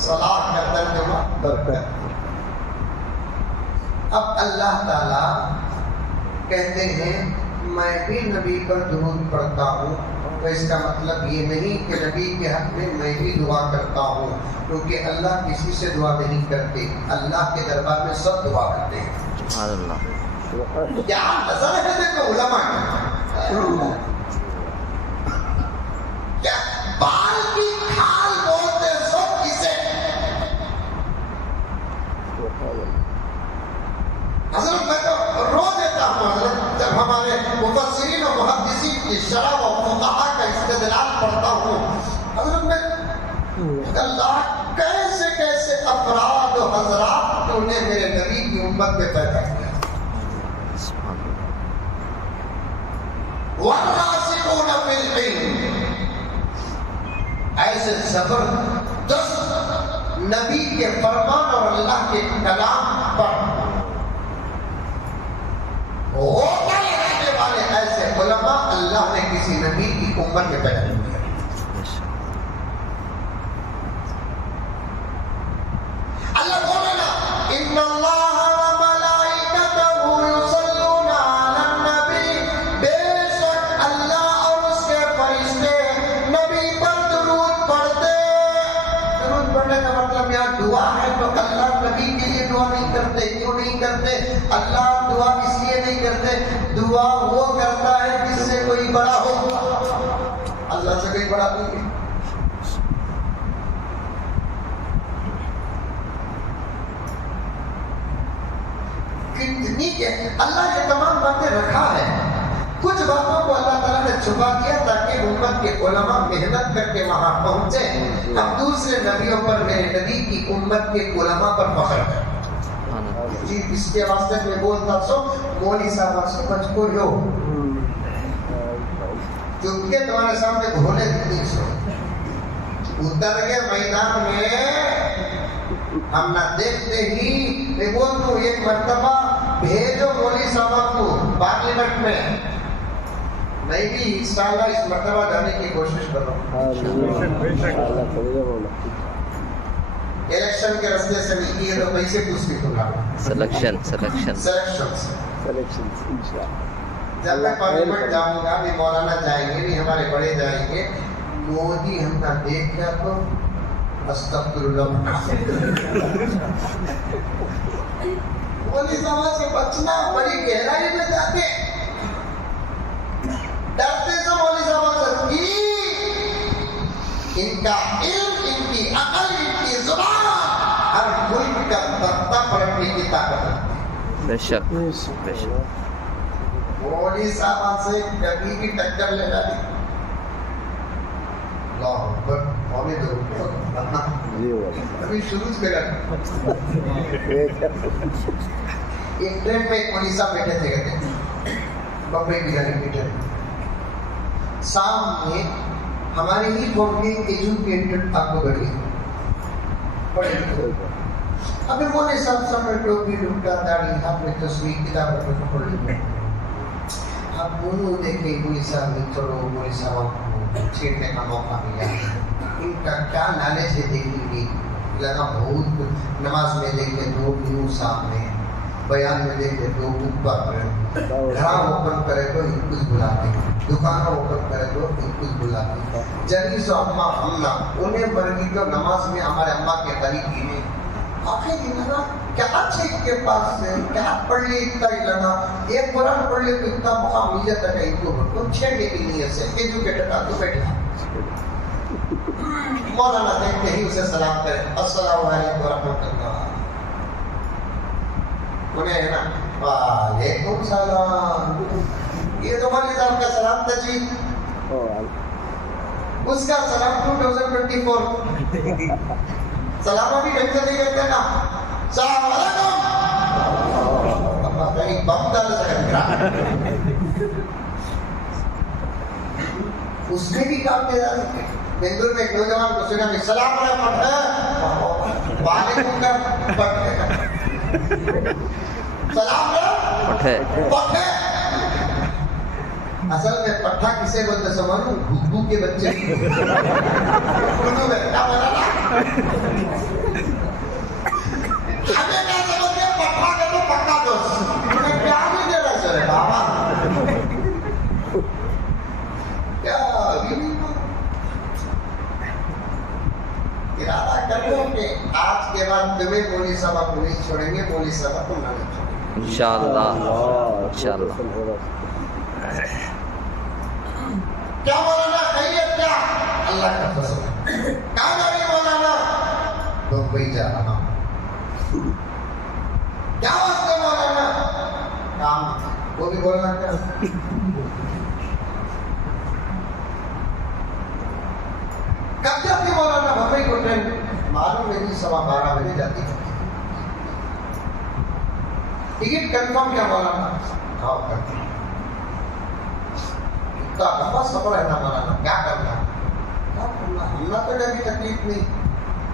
صلاح کا ترجمہ برکت. اب اللہ تعالی کہتے ہیں میں بھی نبی پر درود پڑھتا ہوں, تو اس کا مطلب یہ نہیں کہ نبی کے حق میں بھی دعا کرتا ہوں, کیونکہ اللہ کسی سے دعا نہیں کرتے, اللہ کے دربار میں سب دعا کرتے ہیں. سبحان اللہ. کیا نظر ہے دیکھو علماء کیا بال کی کھال بولتے سب کسے؟ حضرت میں تو رو دیتا ہوں حضرت جب ہمارے مفسرین و محدثین کی شرح و فقہاء کا استدلال پڑھتا ہوں. حضرت میں اللہ کیسے کیسے افراد و حضرات تو نے میرے نبی کی امت میں پیدا کیا. والراسخون فی العلم, ایسے زبردست نبی کے فرمان اور اللہ کے کلام پر ہوتا رہنے والے ایسے علماء اللہ نے کسی نبی کی امت میں پیدا کیا. اللہ بولے نا ان اللہ و ملائکتہ یصلون علی النبی, بے شک اللہ اور اس کے فرشتے نبی پر درود پڑھتے. درود پڑھنے کا مطلب یہاں دعا ہے, تو اللہ نبی کے لیے دعا نہیں کرتے. کیوں نہیں کرتے؟ اللہ دعا اس لیے نہیں کرتے, دعا وہ کرتا ہے جس سے کوئی بڑا ہو. اللہ سے کوئی بڑا نہیں ہے. کتنی کہ اللہ یہ تمام باتیں رکھا ہے, کچھ باتوں کو اللہ تعالیٰ نے چھپا دیا تاکہ امت کے علماء محنت کر کے وہاں پہنچے. اب دوسرے نبیوں پر میرے نبی کی امت کے علماء پر فخر ہے. جی اس کے واسطے میں بولتا سو مولوی صاحب سے بچ کو لو, کیونکہ تمہارے سامنے گھوڑے نہیں سو اتر گئے میدان میں, ہم نہ دیکھتے ہی میں بولتا ہوں ایک مرتبہ بھیجو مولوی صاحب کو پارلیمنٹ میں. میں بھی انشاءاللہ اس مرتبہ جانے کی کوشش کر رہا ہوں. الیکشن کے رستے سے ملتی ہے تو پیسے کچھ بھی ہوگا. سلیکشن جب میں پارلیمنٹ جاؤں گا بھی مولانا جائیں گے, بھی ہمارے بڑے جائیں گے, مودی ہم نہ دیکھ گیا تو استغفر اللہ. مولوی صاحب سے بچنا بڑی گہرائی میں جاتے, ڈرتے سے مولوی صاحب سے. ان کا علم, ان کی عقل, ان کی زبان ہر ملک کا تختہ پلٹنے کی طاقت ہے. بے شک بے شک مولوی صاحب سے کبھی بھی ٹکر لینا نہیں. اللہ اکبر. مولوی جی والله ابھی شروع سے کرا. ایک ٹرین میں ایک مولوی صاحب بیٹھے تھے کہتے ہیں بمبئی کی جانے بیٹھے تھے. سامنے ہمارے ہی قوم کے ایجوکیٹڈ آپ کو بڑی پڑھے لکھے. ابھی مولوی صاحب سامنے ٹوپی ڈوبتا داڑھی ہاتھ میں تصویر کتاب پر پڑھ لی. اب انہوں دیکھے مولوی صاحب نے چلو مولوی صاحب کو چھیڑنے کا موقع ملا. ان کا کیا نالج ہے دیکھنے کی. لگا بہت نماز میں دیکھے دو نیو سامنے, بیان میں دیکھے دو اوپر, گھر اوپن کرے تو ایک کچھ بلاتے, دکان اوپن کرے تو ایک کچھ بلاتے. جنگی سو اما ہمنا انہیں مرگی تو نماز میں ہمارے اما کے طریقے میں آخر یہ لگا کیا اچھے کے پاس سے کیا پڑھ لی اتنا ہی لگا. ایک قرآن پڑھ لی تو اتنا مقام مل جاتا ہے تو چھیڑنے کی نیت سے ایجوکیٹڈ آ تو بیٹھا. مولانا دیکھتے ہی اسے سلام کرے السلام علیکم ورحمۃ اللہ. انہیں ہے نا وعلیکم السلام. یہ تو مولوی صاحب کا سلام تھا جی. اس کا سلام 2024 سلام ابھی ڈھنگ سے نہیں کرتے نا. السلام علیکم. اب کہیں بم ڈال سکتے اس میں بھی کام دے رہا. بنگلور میں ایک نوجوان کو سنا سلام علیکم پٹھے وعلیکم کا پٹھے سلام علیکم پٹھے. اصل میں پٹھا کسے بولتے سمجھو گھگو کے بچے اردو میں کیا بولا نا ہمیں کیا سمجھتے ہیں پٹھا کا تو پکا دوست. انہیں کیا نہیں دے رہا سر بابا کیا ارادہ کر لو کہ آج کے بعد تمہیں مولوی صاحب کو نہیں چھوڑیں گے, مولوی صاحب کو نہ چھوڑیں گے انشاءاللہ انشاءاللہ. کیا مولانا خیریت کیا؟ اللہ کا فضل. کہاں جا رہی مولانا؟ دبئی جا رہا ہوں. کیا واسطے مولانا؟ کام. وہ بھی بولنا کیا کب جاتی مولانا بمبئی کو ٹرین؟ معلوم ہے جی 12:15 بجے جاتی ہے. ٹکٹ کنفرم کیا مولانا؟ ہاں کرتی. اتنا لمبا سفر ہے نا مولانا, کیا کرنا ہمنا تو کبھی تکلیف نہیں,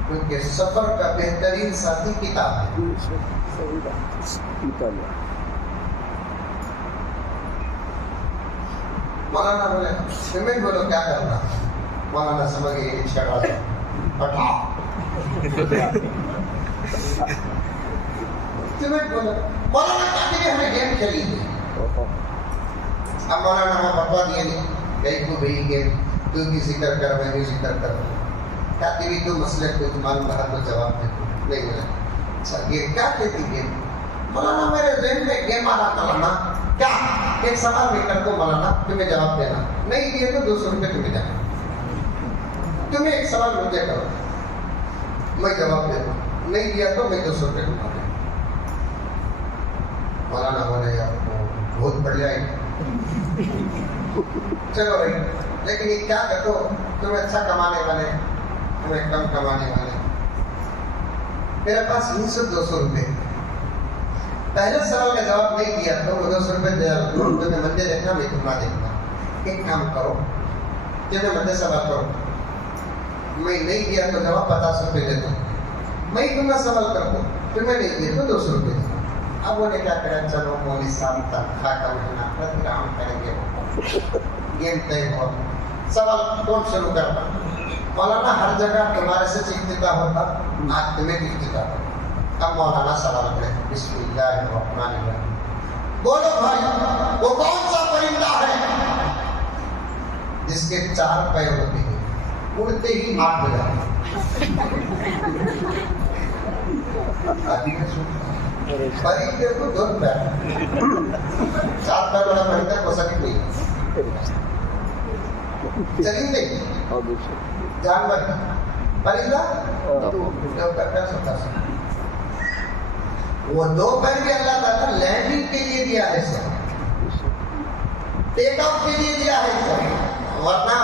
کیونکہ سفر کا بہترین ساتھی کتاب ہے. مولانا بولے تمہیں بولو کیا کرنا. مولانا سمجھ گئے چھڑا پٹھا تمہیں بولو مولانا کہتے کہ ہمیں گیم کھیلی تھی. اب مولانا ہمیں بتوا دیے نہیں کہیں کو بھئی گیم تو بھی ذکر کر میں بھی ذکر کر. کہتی بھی تو مسئلے کو معلوم رہا تو جواب دے نہیں بولا. اچھا گیم کیا کہتی گیم؟ مولانا میرے ذہن میں گیم آ رہا تھا مولانا. کیا؟ ایک سوال میں کر دو مولانا تمہیں جواب دینا, نہیں دیے تو 200 روپے تمہیں جانا. تمہیں ایک سوال مجھے کرو میں جواب دے دوں, نہیں دیا تو میں 200 روپے دوں. مولانا بولے یار بہت بڑھیا ہے چلو بھائی, لیکن یہ کیا کہتے ہو تمہیں اچھا کمانے والے تمہیں کم کمانے والے. میرے پاس 200 روپے. پہلے سوال کا جواب نہیں دیا تو میں 200 روپے دے رہا ہوں. تمہیں مندے دیکھنا میں تمہیں دیکھنا. ایک کام کرو تمہیں مندے سوال کرو, میں نہیں دیا تو جواب 50 روپے دے دو. میں تمہیں سوال کر دوں تمہیں نہیں دیا تو 200 روپے دے. اب وہ نے کیا کرا, چلو مولوی صاحب تنخواہ کا مہینہ پروگرام کریں گے. گیم طے ہوا. سوال کون شروع کرتا؟ مولانا ہر جگہ تمہارے سے افتتاح ہوتا, آج تمہیں افتتاح ہوتا. اب مولانا سوال کرے بسم اللہ الرحمن الرحیم. بولو بھائی وہ کون سا پرندہ ہے جس کے 4 پیر ہوتے ہیں, اڑتے ہی 8 بجے پرندے کو 2 پیر 4 پیر والا پرندہ کو سکتے نہیں. چلیں گے جانور پرندہ 2 پیر کا سوتا سا. وہ 2 پیر بھی اللہ تعالیٰ لینڈنگ کے لیے دیا ہے سر، ٹیک آف کے لیے دیا ہے سر، ورنہ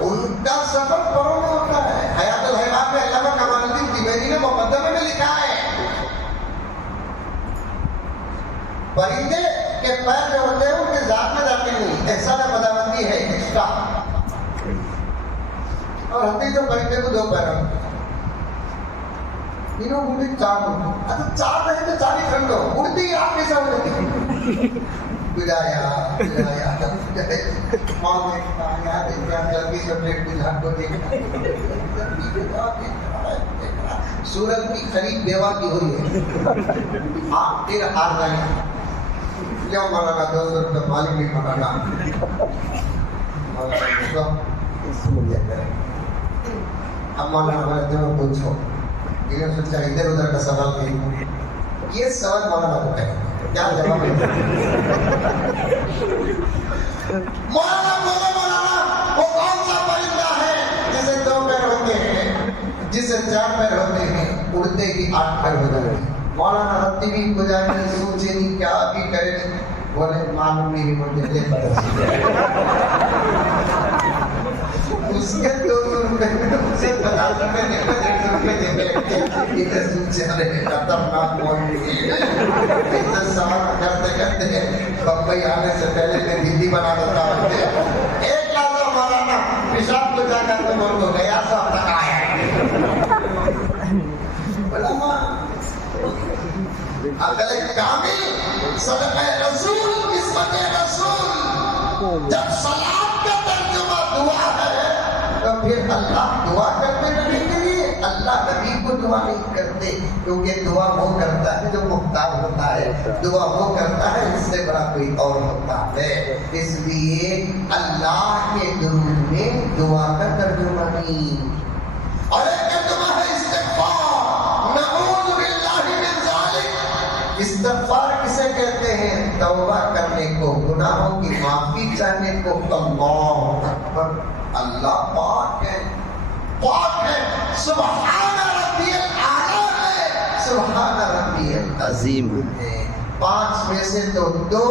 ان کا سفر پروں میں ہوتا ہے۔ حیات الحیوان میں علامہ کمال الدین تیموری نے مقدمے میں لکھا ہے پرندے کے پیر جو ہوتے ہیں ان کے ذات میں داخل نہیں، احسان خداوندی ہے ایکسٹرا، اور ہم جو پرندے کو 2 پیر ہوتے ہیں تینوں اڑتے 4 ہوتے ہیں، اچھا 4 نہیں تو 4 ہی کھنڈ ہو، اڑتی آپ کیسے اڑتی؟ بجایا ماں دیکھتا یاد دیکھتا جلدی سبجیکٹ کی جھاڑ کو دیکھتا سورت کی خرید بیوہ کی ہوئی ہے، آپ پھر ہار گئے کیوں مولانا 200 روپے مالک نہیں مولانا اب مولانا ہمارے دونوں پوچھو یہ سوچا ادھر ادھر کا سوال نہیں، یہ سوال مولانا کو کہیں کیا جواب ہے؟ مولانا بولو مولانا وہ کون سا پرندہ ہے جسے 2 پیر ہوتے ہیں، جسے 4 پیر ہوتے ہیں، اڑتے ہی 8 پیر ہو جاتے ہیں؟ مولانا رتی بھی گزارے نہیں، سوچے نہیں، کیا بھی کرے نہیں، بولے معلوم نہیں مجھے دے پڑا اس کے 200 روپے اسے 50 روپے دے 150 روپے دے ادھر سوچے رہے خطرناک مولوی ادھر سوال کرتے کرتے بمبئی آنے سے پہلے میں دلی بنا دیتا ہوں ایک لازم مولانا پیشاب کو جا کر تو بول کو گیا سب تک آیا عقل کامل صدقہ رسول قسمت رسول جب صلاۃ کا ترجمہ دعا ہے تو پھر اللہ دعا کرتے نہیں کے لیے اللہ نبی کو دعا نہیں کرتے کیونکہ دعا وہ کرتا ہے جو مختار ہوتا ہے، دعا وہ کرتا ہے اس سے بڑا کوئی اور ہوتا ہے، اس لیے اللہ کے درود میں دعا کا ترجمہ نہیں، اور ایک ترجمہ ہے استغفار، نعوذ باللہ من ذالک۔ استغفار کسے کہتے ہیں؟ توبہ کرنے کو، گناہوں کی معافی چاہنے کو۔ اللہ اکبر، اللہ پاک ہے، پاک ہے، سبحان ربی الاعلی ہے، سبحان ربی العظیم ہے۔ 5 میں سے تو 2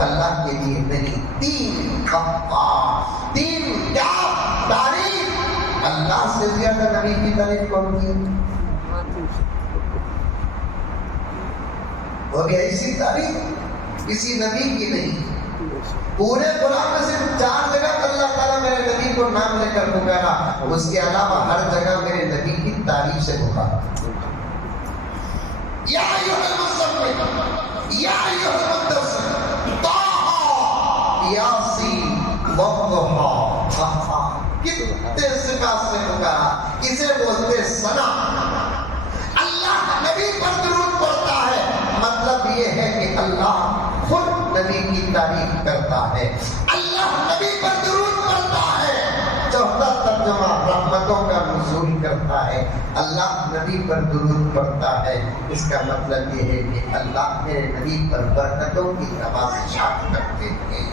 اللہ کے لیے نہیں، 3 غفار، 3 کیا تعریف؟ اللہ سے زیادہ نبی کی تعریف کون کی؟ ہو گیا اسی تعریف، کسی نبی کی نہیں۔ پورے قرآن میں صرف 4 جگہ اللہ تعالیٰ میرے نبی کو نام لے کر پکارا، اس کے علاوہ ہر جگہ میرے نبی کی تعریف سے پکارا۔ یا ایھا المزمل، یا ایھا المدثر، طٰہٰ، یاسین والضحیٰ، کتنے صفات سے پکارا، اسے بولتے ثنا۔ اللہ نبی پر درود پڑھتا ہے، مطلب یہ ہے کہ اللہ خود نبی کی تعریف کرتا ہے، اللہ نبی پر درود پڑھتا ہے۔ 4تھا ترجمہ رحمتوں کا نزول کرتا ہے، اللہ نبی پر درود پڑھتا ہے، اس کا مطلب یہ ہے کہ اللہ میرے نبی پر برکتوں کی نوازشات کرتے ہیں۔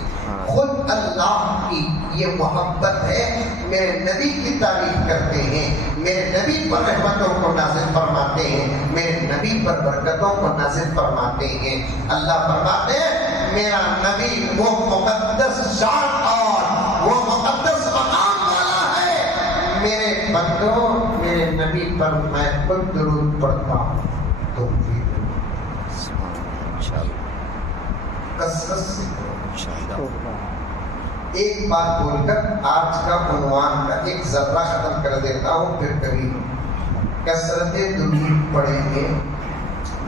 خود اللہ کی یہ محبت ہے، میرے نبی کی تعریف کرتے ہیں، میرے نبی پر رحمتوں کو نازل فرماتے ہیں، میرے نبی پر برکتوں کو نازل فرماتے ہیں۔ اللہ فرماتے ہیں میرا نبی وہ مقدس شان اور وہ مقدس مقام والا ہے، میرے بندوں میرے نبی پر میں خود درود پڑھتا ہوں، تم بھی کثرت سے ایک بات بول کر آج کا عنوان کا ایک ذرہ ختم کر دیتا ہوں، پھر کبھی کثرت درود پڑھیں گے۔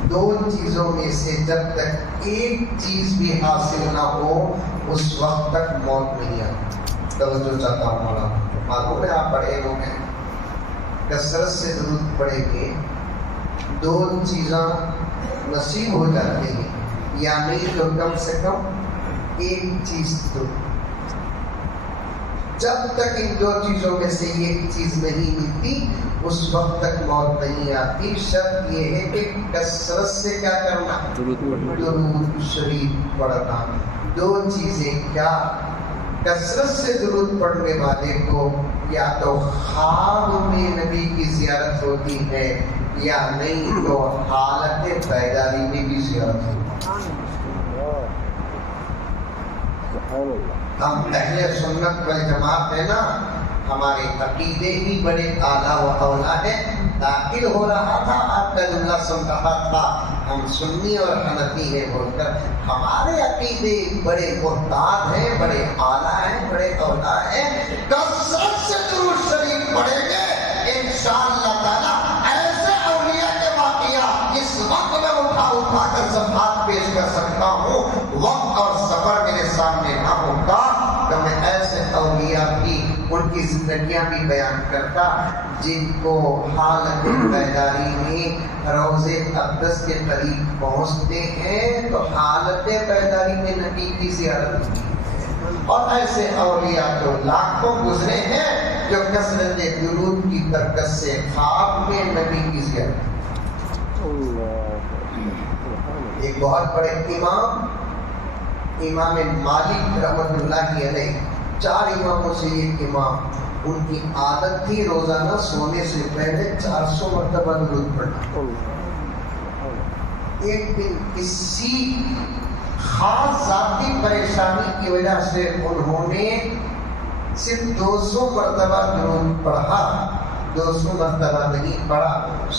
2 چیزوں میں سے جب تک ایک چیز بھی حاصل نہ ہو اس وقت تک موت نہیں آتی۔ توجہ چاہتا ہوں مولانا، معلوم ہے آپ پڑھے ہوں گے، کثرت سے درود پڑھیں گے 2 چیزاں نصیب ہو جاتی ہیں، یعنی تو کم سے کم ایک چیز تو جب تک ان 2 چیزوں میں سے ایک چیز نہیں ملتی اس وقت تک موت نہیں آتی۔ شرط یہ ہے کہ کثرت سے کیا کرنا؟ درود شریف پڑھنا۔ 2 چیزیں کیا؟ کثرت سے درود پڑھنے والے کو یا تو خواب میں نبی کی زیارت ہوتی ہے یا نہیں تو حالت بیداری میں بھی زیارت ہوگی. ہم اہل سنت والجماعت ہیں نا، ہمارے عقیدے ہی بڑے اعلیٰ و اولیٰ ہیں. داخل ہو رہا تھا آپ کا جملہ سن رہا تھا ہم سنی اور حنفی ہیں بول کر. ہمارے عقیدے بڑے محتاط ہیں، بڑے اعلیٰ ہیں، بڑے اولیٰ ہیں. کثرت سے درود شریف پڑھیں گے انشاءاللہ تعالیٰ. ایسے اولیاء کے واقعات اس وقت میں اٹھا کر صفحات پیش کر سکتا ہوں. وقت اور سفر میرے سامنے نہ ہوتا تو میں ایسے اولیاء کی ان کی زندگیاں بھی بیان کرتا جن کو حالت بیداری میں روضہ اقدس کے قریب پہنچتے ہیں تو حالت بیداری میں نبی کی زیارت ہوتی ہے. اور ایسے اولیاء تو لاکھوں گزرے ہیں جو کثرت درود کی برکت سے خواب میں نبی کی زیارت. ایک بہت بڑے امام مالک رحمۃ اللہ علیہ، 4 اماموں سے ایک امام، ان کی عادت تھی روزانہ سونے سے پہلے 400 مرتبہ درود پڑھنا. ایک دن کسی خاص ذاتی پریشانی کی وجہ سے انہوں نے صرف 200 مرتبہ درود پڑھا. 200 مرتبہ نہیں پڑھا.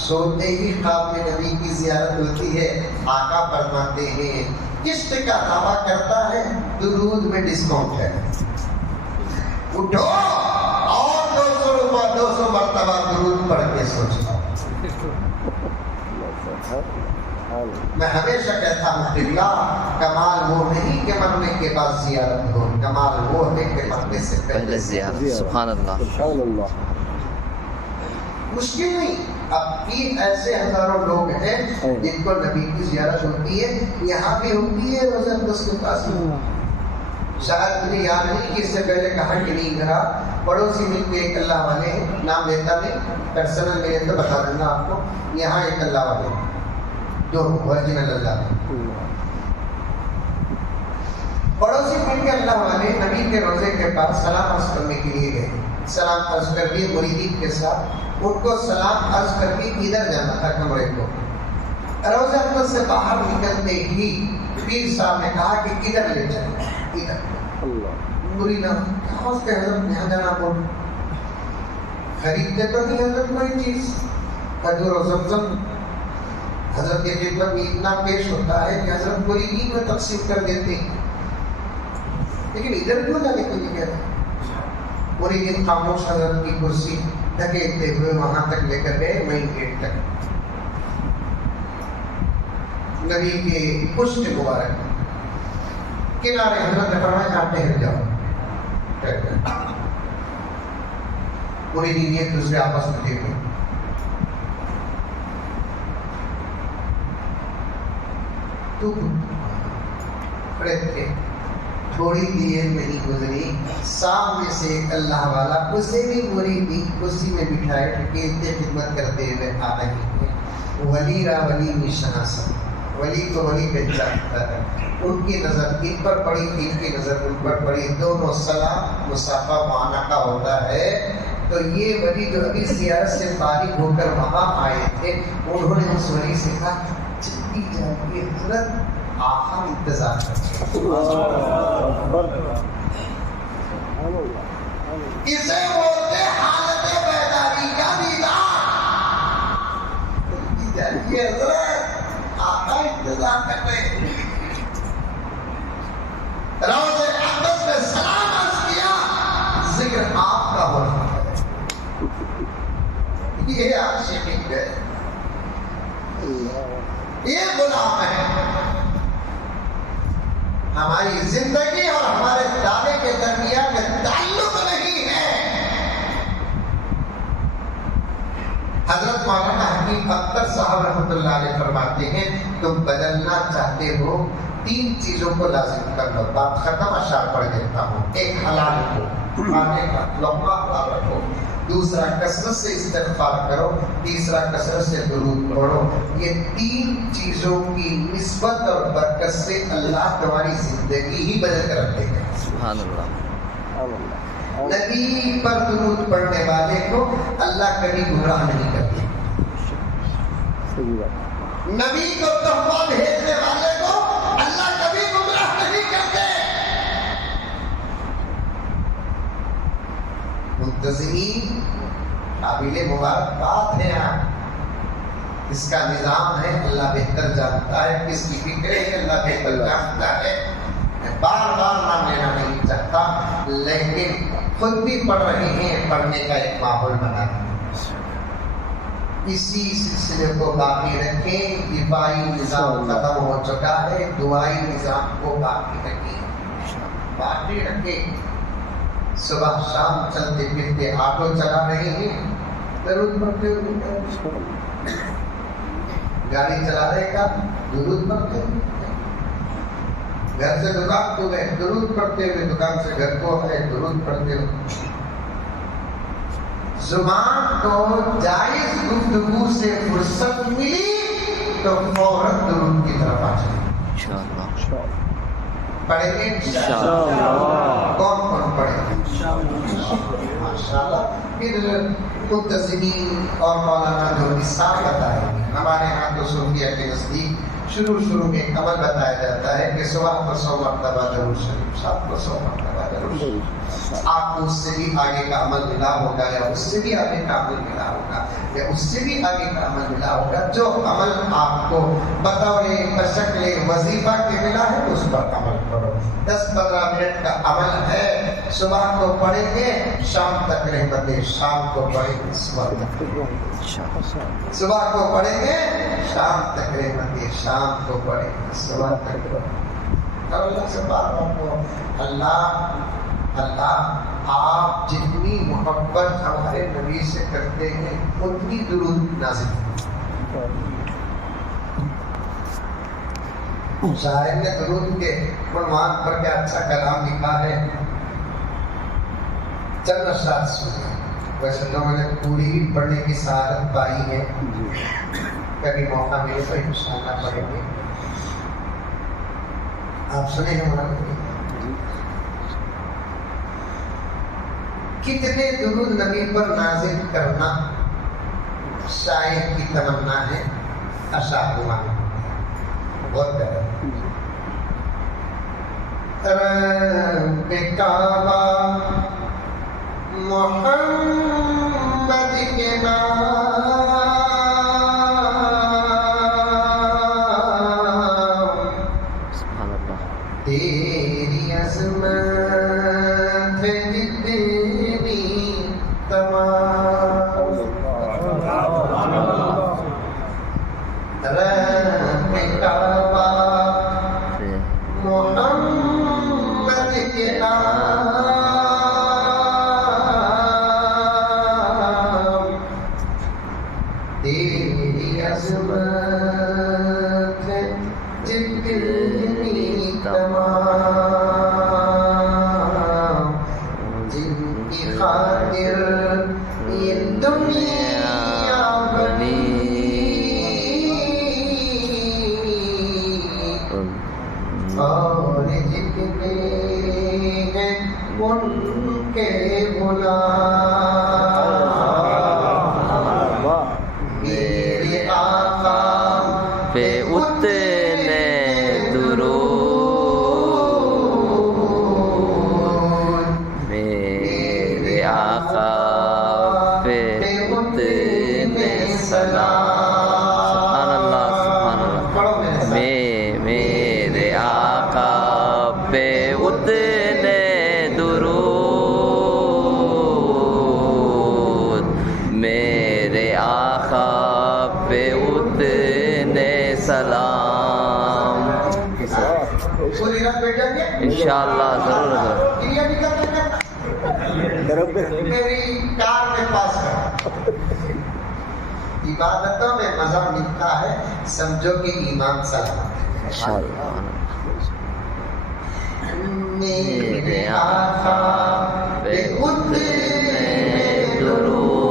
سوتے ہی خواب میں نبی کی زیارت ہوتی ہے. آقا فرماتے ہیں قسط کا دعویٰ کرتا ہے درود میں ڈسکاؤنٹ ہے، اٹھو اور 200 مرتبہ درود پڑھ کے سوچتا ہوں. میں ہمیشہ کہتا ہوں اللہ کمال وہ نہیں کہ مرنے کے بعد زیارت ہو، کمال وہ ہے کہ مرنے سے پہلے زیارت. سبحان اللہ. مشکل نہیں. اب بھی ایسے ہزاروں لوگ ہیں جن کو نبی کی زیارت ہوتی ہے. یہاں بھی ہوتی ہے روزہ اقدس کے پاس. شاید مجھے یاد نہیں کہ اس سے پہلے کہا کہ نہیں کرا. پڑوسی مل کے ایک اللہ والے ہیں، نام لیتا نہیں، پرسنل میرے تو بتا دوں گا آپ کو. یہاں ایک اللہ والے ہیں جو ورجنل اللہ ہے. پڑوسی مل کے اللہ والے نبی کے روزے کے پاس سلام عرض کرنے کے لیے گئے. سلام عرض کر کے مریدین کے ساتھ ان کو سلام عرض کر کے ادھر جانا تھا کمرے کو. روزہ اقدس سے باہر نکلتے ہی پیر صاحب نے کہا کہ ادھر لے چلو. ادھر مریدہ کہاں اس کے حضرت یہاں جانا بول خریدتے تو نہیں حضرت کوئی چیز. حضور و زمزم حضرت کے خدمت میں اتنا پیش ہوتا ہے کہ حضرت مریدین میں تقسیم کر دیتے ہیں، لیکن ادھر کیوں جانے کے لیے کہتے ہیں. مریدین خاموش حضرت کی کرسی دھکیلتے ہوئے وہاں تک لے کر گئے، مین گیٹ تک. نبی کے پشت مبارک کنارے حضرت نے فرمایا آپ ٹہر جاؤ. مریدین ایک دوسرے آپس میں دیکھو. تو کھڑے تھے. تھوڑی دیر نہیں گزری سامنے سے ایک اللہ والا اسے بھی مریدی کرسی میں بٹھائے ٹھکیلتے خدمت کرتے ہوئے آ رہے ہیں. ولی را ولی نشناسا، ولی تو ولی پہچانتا ہے. ان کی نظر ان پر پڑی، ان کی نظر ان پر پڑی. دونوں سلام مصافحہ معانقہ ہوتا ہے. تو یہ ولی جو ابھی زیارت سے فارغ ہو کر وہاں آئے تھے انہوں نے اس ولی سے کہا جلدی جائیے حضرت آخر انتظار کرتے. اسے بولتے حالت بیداری کا دیدار. جلدی جائیے حضرت آخر انتظار کر رہے. روزہ اقدس میں سلام عرض کیا، ذکر آپ کا ہو رہا ہے. یہ عاشقی ہے، یہ غلام ہے. ہماری زندگی اور ہمارے دعوے کے درمیان میں تعلق نہیں ہے. حضرت مولانا حکیم اختر صاحب رحمۃ اللہ علیہ فرماتے ہیں تم بدلنا چاہتے ہو 3 چیزوں کو لازم کر لو. بات ختم، اشعار پڑھ دیتا ہوں. ایک حلال کو کھانے کا لقمہ حلال رکھو. دوسرا کثرت سے استغفار کرو. تیسرا کثرت سے درود پڑھو. یہ 3 چیزوں کی نسبت اور برکت سے اللہ تمہاری زندگی ہی بدل کر رکھ دے گا. سبحان اللہ. نبی پر درود پڑھنے والے کو اللہ کبھی گمراہ نہیں کرتے. نبی کو تحفہ بھیجنے والے کو اللہ کبھی گمراہ نہیں کرتے. منتظمین قابل مبارکباد ہیں آپ. اس کا نظام ہے اللہ بہتر جانتا ہے, کس کی فکر ہے اللہ بہتر جانتا ہے. میں بار بار نام لینا نہیں چاہتا, لیکن خود بھی پڑھ رہے ہیں, پڑھنے کا ایک ماحول بنا ہے. اسی سلسلے کو باقی رکھیں. دفاعی نظام ختم ہو چکا ہے, دعائی نظام کو باقی رکھیں. صبح شام چلتے پھرتے آٹو چلا رہے ہیں, درود پڑھتے ہوئے, گاڑی چلا رہے کا درود پڑھتے ہوئے, گھر سے دکان کو گئے درود پڑھتے ہوئے, دکان سے گھر کو آئے درود پڑھتے ہوئے. زبان کو جائز گفتگو سے فرصت ملی تو فوراً درود کی طرف آ جائے. پڑھیں گے انشاءاللہ. کون کون پڑھے ماشاءاللہ. پھر منتظمین اور مولانا جو نصاب بتائیں گے. ہمارے ہاں تو صوفیہ کے نزدیک شروع میں عمل بتایا جاتا ہے کہ صبح کو 100 مرتبہ درود شریف, شام کو 100 مرتبہ درود شریف. آپ کو اس سے بھی آگے کا عمل ملا ہوگا, یا اس سے بھی آگے کا عمل ملا ہوگا, یا اس سے بھی آگے کا عمل ملا ہوگا. جو عمل آپ کو بطور بشکل وظیفہ کے ملا ہے اس پر عمل کرو. 10-15 منٹ کا عمل ہے, صبح کو پڑھیں گے شام تک رحمتیں, شام کو پڑھیں گے صبح کو پڑھیں گے شام تک رحمتیں, شام کو پڑھیں گے صبح تک. اللہ سے بار کو اللہ آپ جتنی محبت ہمارے نبی سے کرتے ہیں اتنی درود نازل. شاعر نے درود کے عنوان پر کیا اچھا کلام لکھا ہے, چند اشعار سنیں. ویسے لوگوں نے پوری پڑھنے کی سعادت پائی ہے, کبھی موقع ملے تو انشاءاللہ پڑھیں گے. آپ سنیں ہیں مولانا, کتنے درود نبی پر نازل کرنا شاعر کی تمنا ہے. اشعار بہت پیارا. رب کعبہ محمد کے نام, تیری عظمت ہے جتنی تمام. رب کعبہ محمد کے نام, تیری عظمت ہے جتنی تمام, جن کی خاطر یہ دنیا بنی, اور جتنے ہیں ان کے غلام. میرے آقا پہ اتنے درود, میرے آقا پہ اتنے سلام. سبحان اللہ سبحان اللہ. میرے آقا پہ اتنے درود, میرے آقا پہ اتنے سلام. پوری رات بیٹھ جائیں گے انشاءاللہ ضرور میری کار میں پاس کرو. عبادتوں میں مزہ ملتا ہے, سمجھو کہ ایمان سلامت ہے. میرے آقا پہ اتنے درود,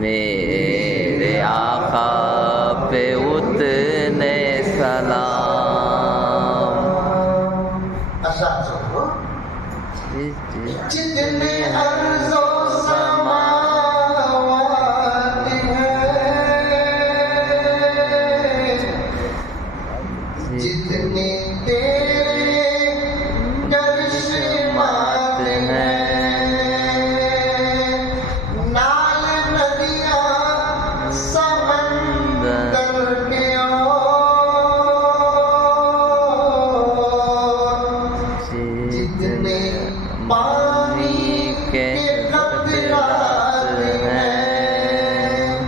میرے آقا پہ اتنے سلام. اشعار سنو. جتنے ارض و سما کے خطرات ہیں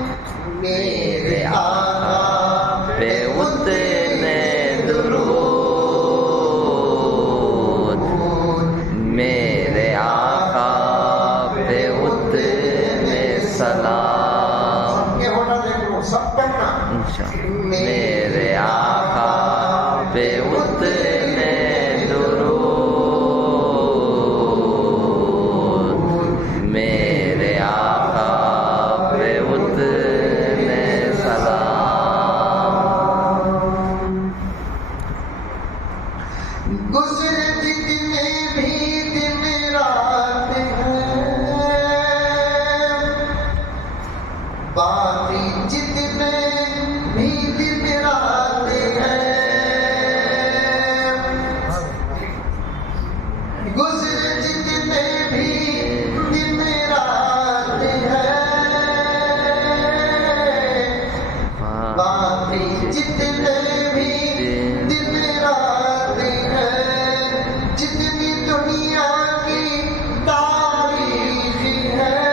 میرے آقا پہ اتنے درود میرے آقا پہ اتنے سلام میرے آقا پہ اتنے درود میرے آقا پہ اتنے سلام گزرے جتنے بھی دن رات ہیں باقی جتنے بھی دن رات ہیں گزرے جتنے بھی دن رات ہیں باقی جتنے بھی دن رات ہیں جتنی دنیا کی تاریخ ہے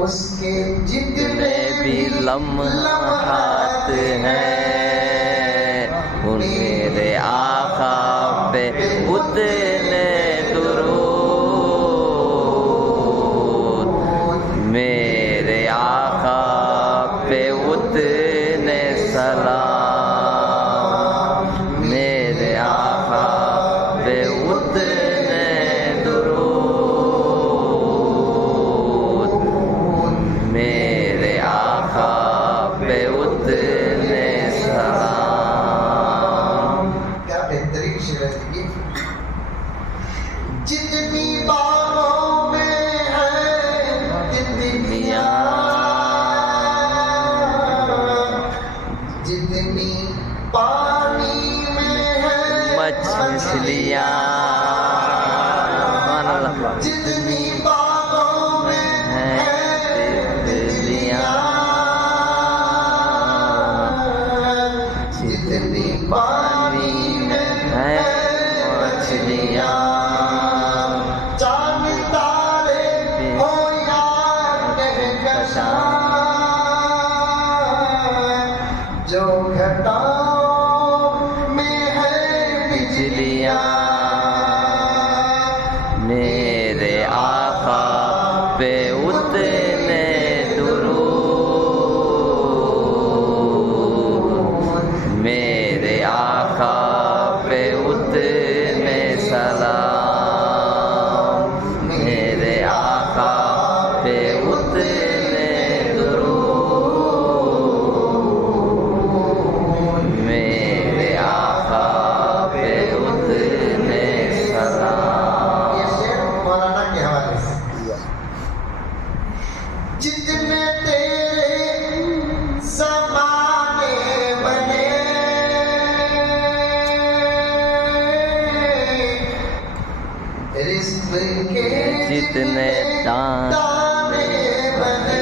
اس کے جتنے بھی لمحات ہیں ان میرے آقا پہ اتنے درود میرے آقا پہ اتنے سلام میرے آقا پہ اتنے درود میرے آقا پہ اتنے سلام کیا بہترین شعر ہے یہ جتنی باغوں میں ہے تتلیاں جتنی پانی میں ہے مچھلیاں سبحان اللہ جتنی باغوں میں ہے تتلیاں جتنی پانی میں ہے مچھلیاں چاند تارے ہو یا کہکشاں جو گھٹاؤں میں ہے بجلیاں میرے آقا پہ اتنے درود میرے آقا پہ اتنے سلام میرے آقا پہ اتنے درود میرے آقا پہ اتنے سلام یہ شعر مولانا کے حوالے سے جتنے تیرے زمانے بنے رزق کے جتنے دانے بنے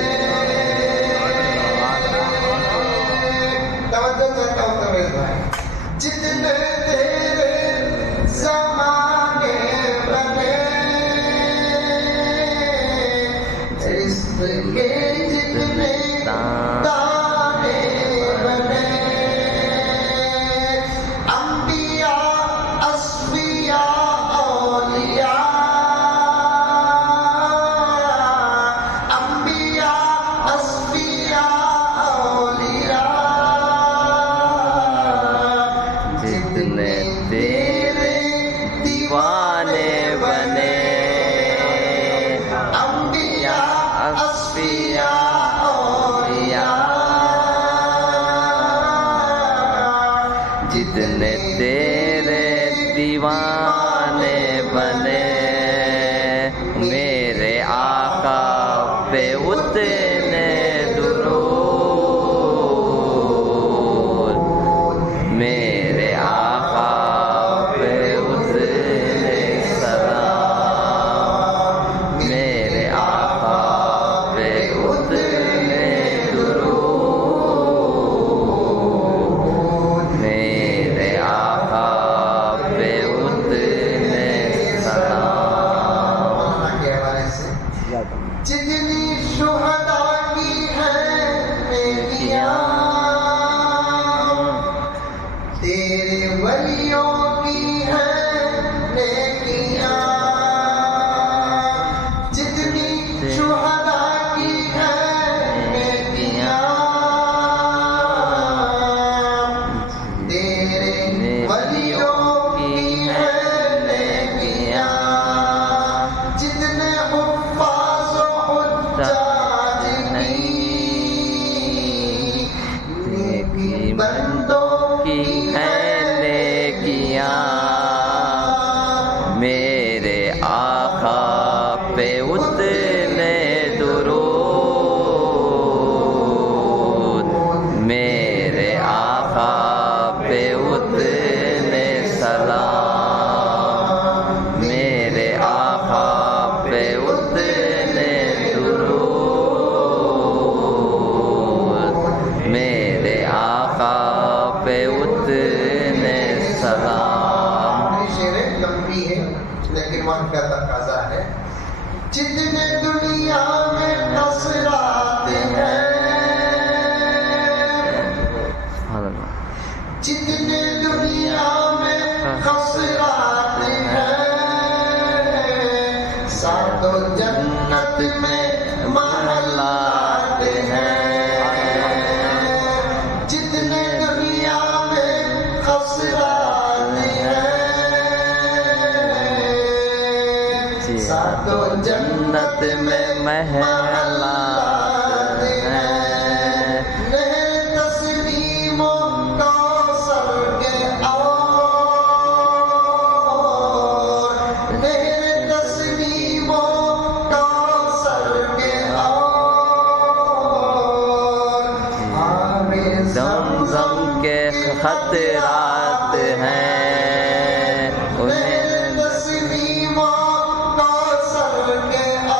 توجہ سے کہو تو میرے بھائی جتنے تیرے زمانے بنے رزق کے جتنے دانے بنے انبیاء اصفیاء اولیاء انبیاء اصفیاء اولیاء جتنے تیرے دیوانے بنے انبیاء اصفیاء اولیاء جتنے تیرے دیوانے بنے میرے آقا پہ اتنے درود میرے آقا پہ اتنے سلام میرے آقا پہ اتنے درود میرے آقا پہ اتنے میرے آقا پہ اتنے درود، میرے آقا پہ اتنے سلام، میرے آقا پہ اتنے درود، میرے آقا پہ اتنے سلام۔ شعر لمبی ہے لیکن وقت کا تقاضا ہے۔ جتنے دنیا میں اثرات ہیں، جتنے دنیا میں خسرات ہیں، ساتوں جنت میں محلات ہیں، جتنے دنیا میں خسرات ہیں، ساتوں جنت میں محلات ہیں، تسلیم و کوثر کے اور، تسلیم و کوثر کے اور، زمزم کے خطرات ہیں، انہیں تسلیم و کوثر کے اور،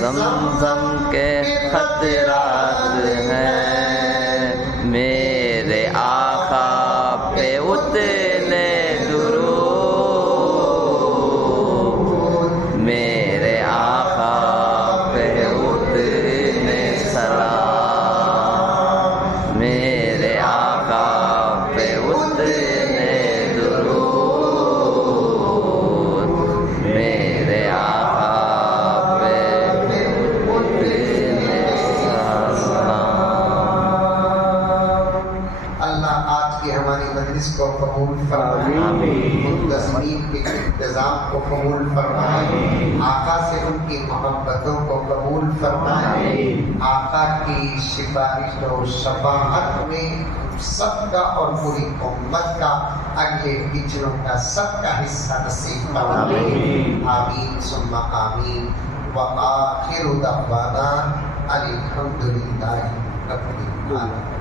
زمزم کے خطرات ہیں، میرے آقا پہ اتنے درود، میرے آقا پہ اتنے سلام، میرے آقا پہ اتنے درود، میرے آقا پہ اتنے سلام۔ اللہ آج کی ہماری مجلس کو قبول فرمائے، منتظمین کے انتظام کو قبول فرمائے، آقا سے ان کی محبتوں کو قبول فرمائے، آقا کی سفارش و شفاعت میں سب کا اور پوری امت کا اگلے ہجروں کا سب کا حصہ نصیب فرمائے، آمین ثم آمین، وآخر دعوانا الحمدللہ رب العالمین۔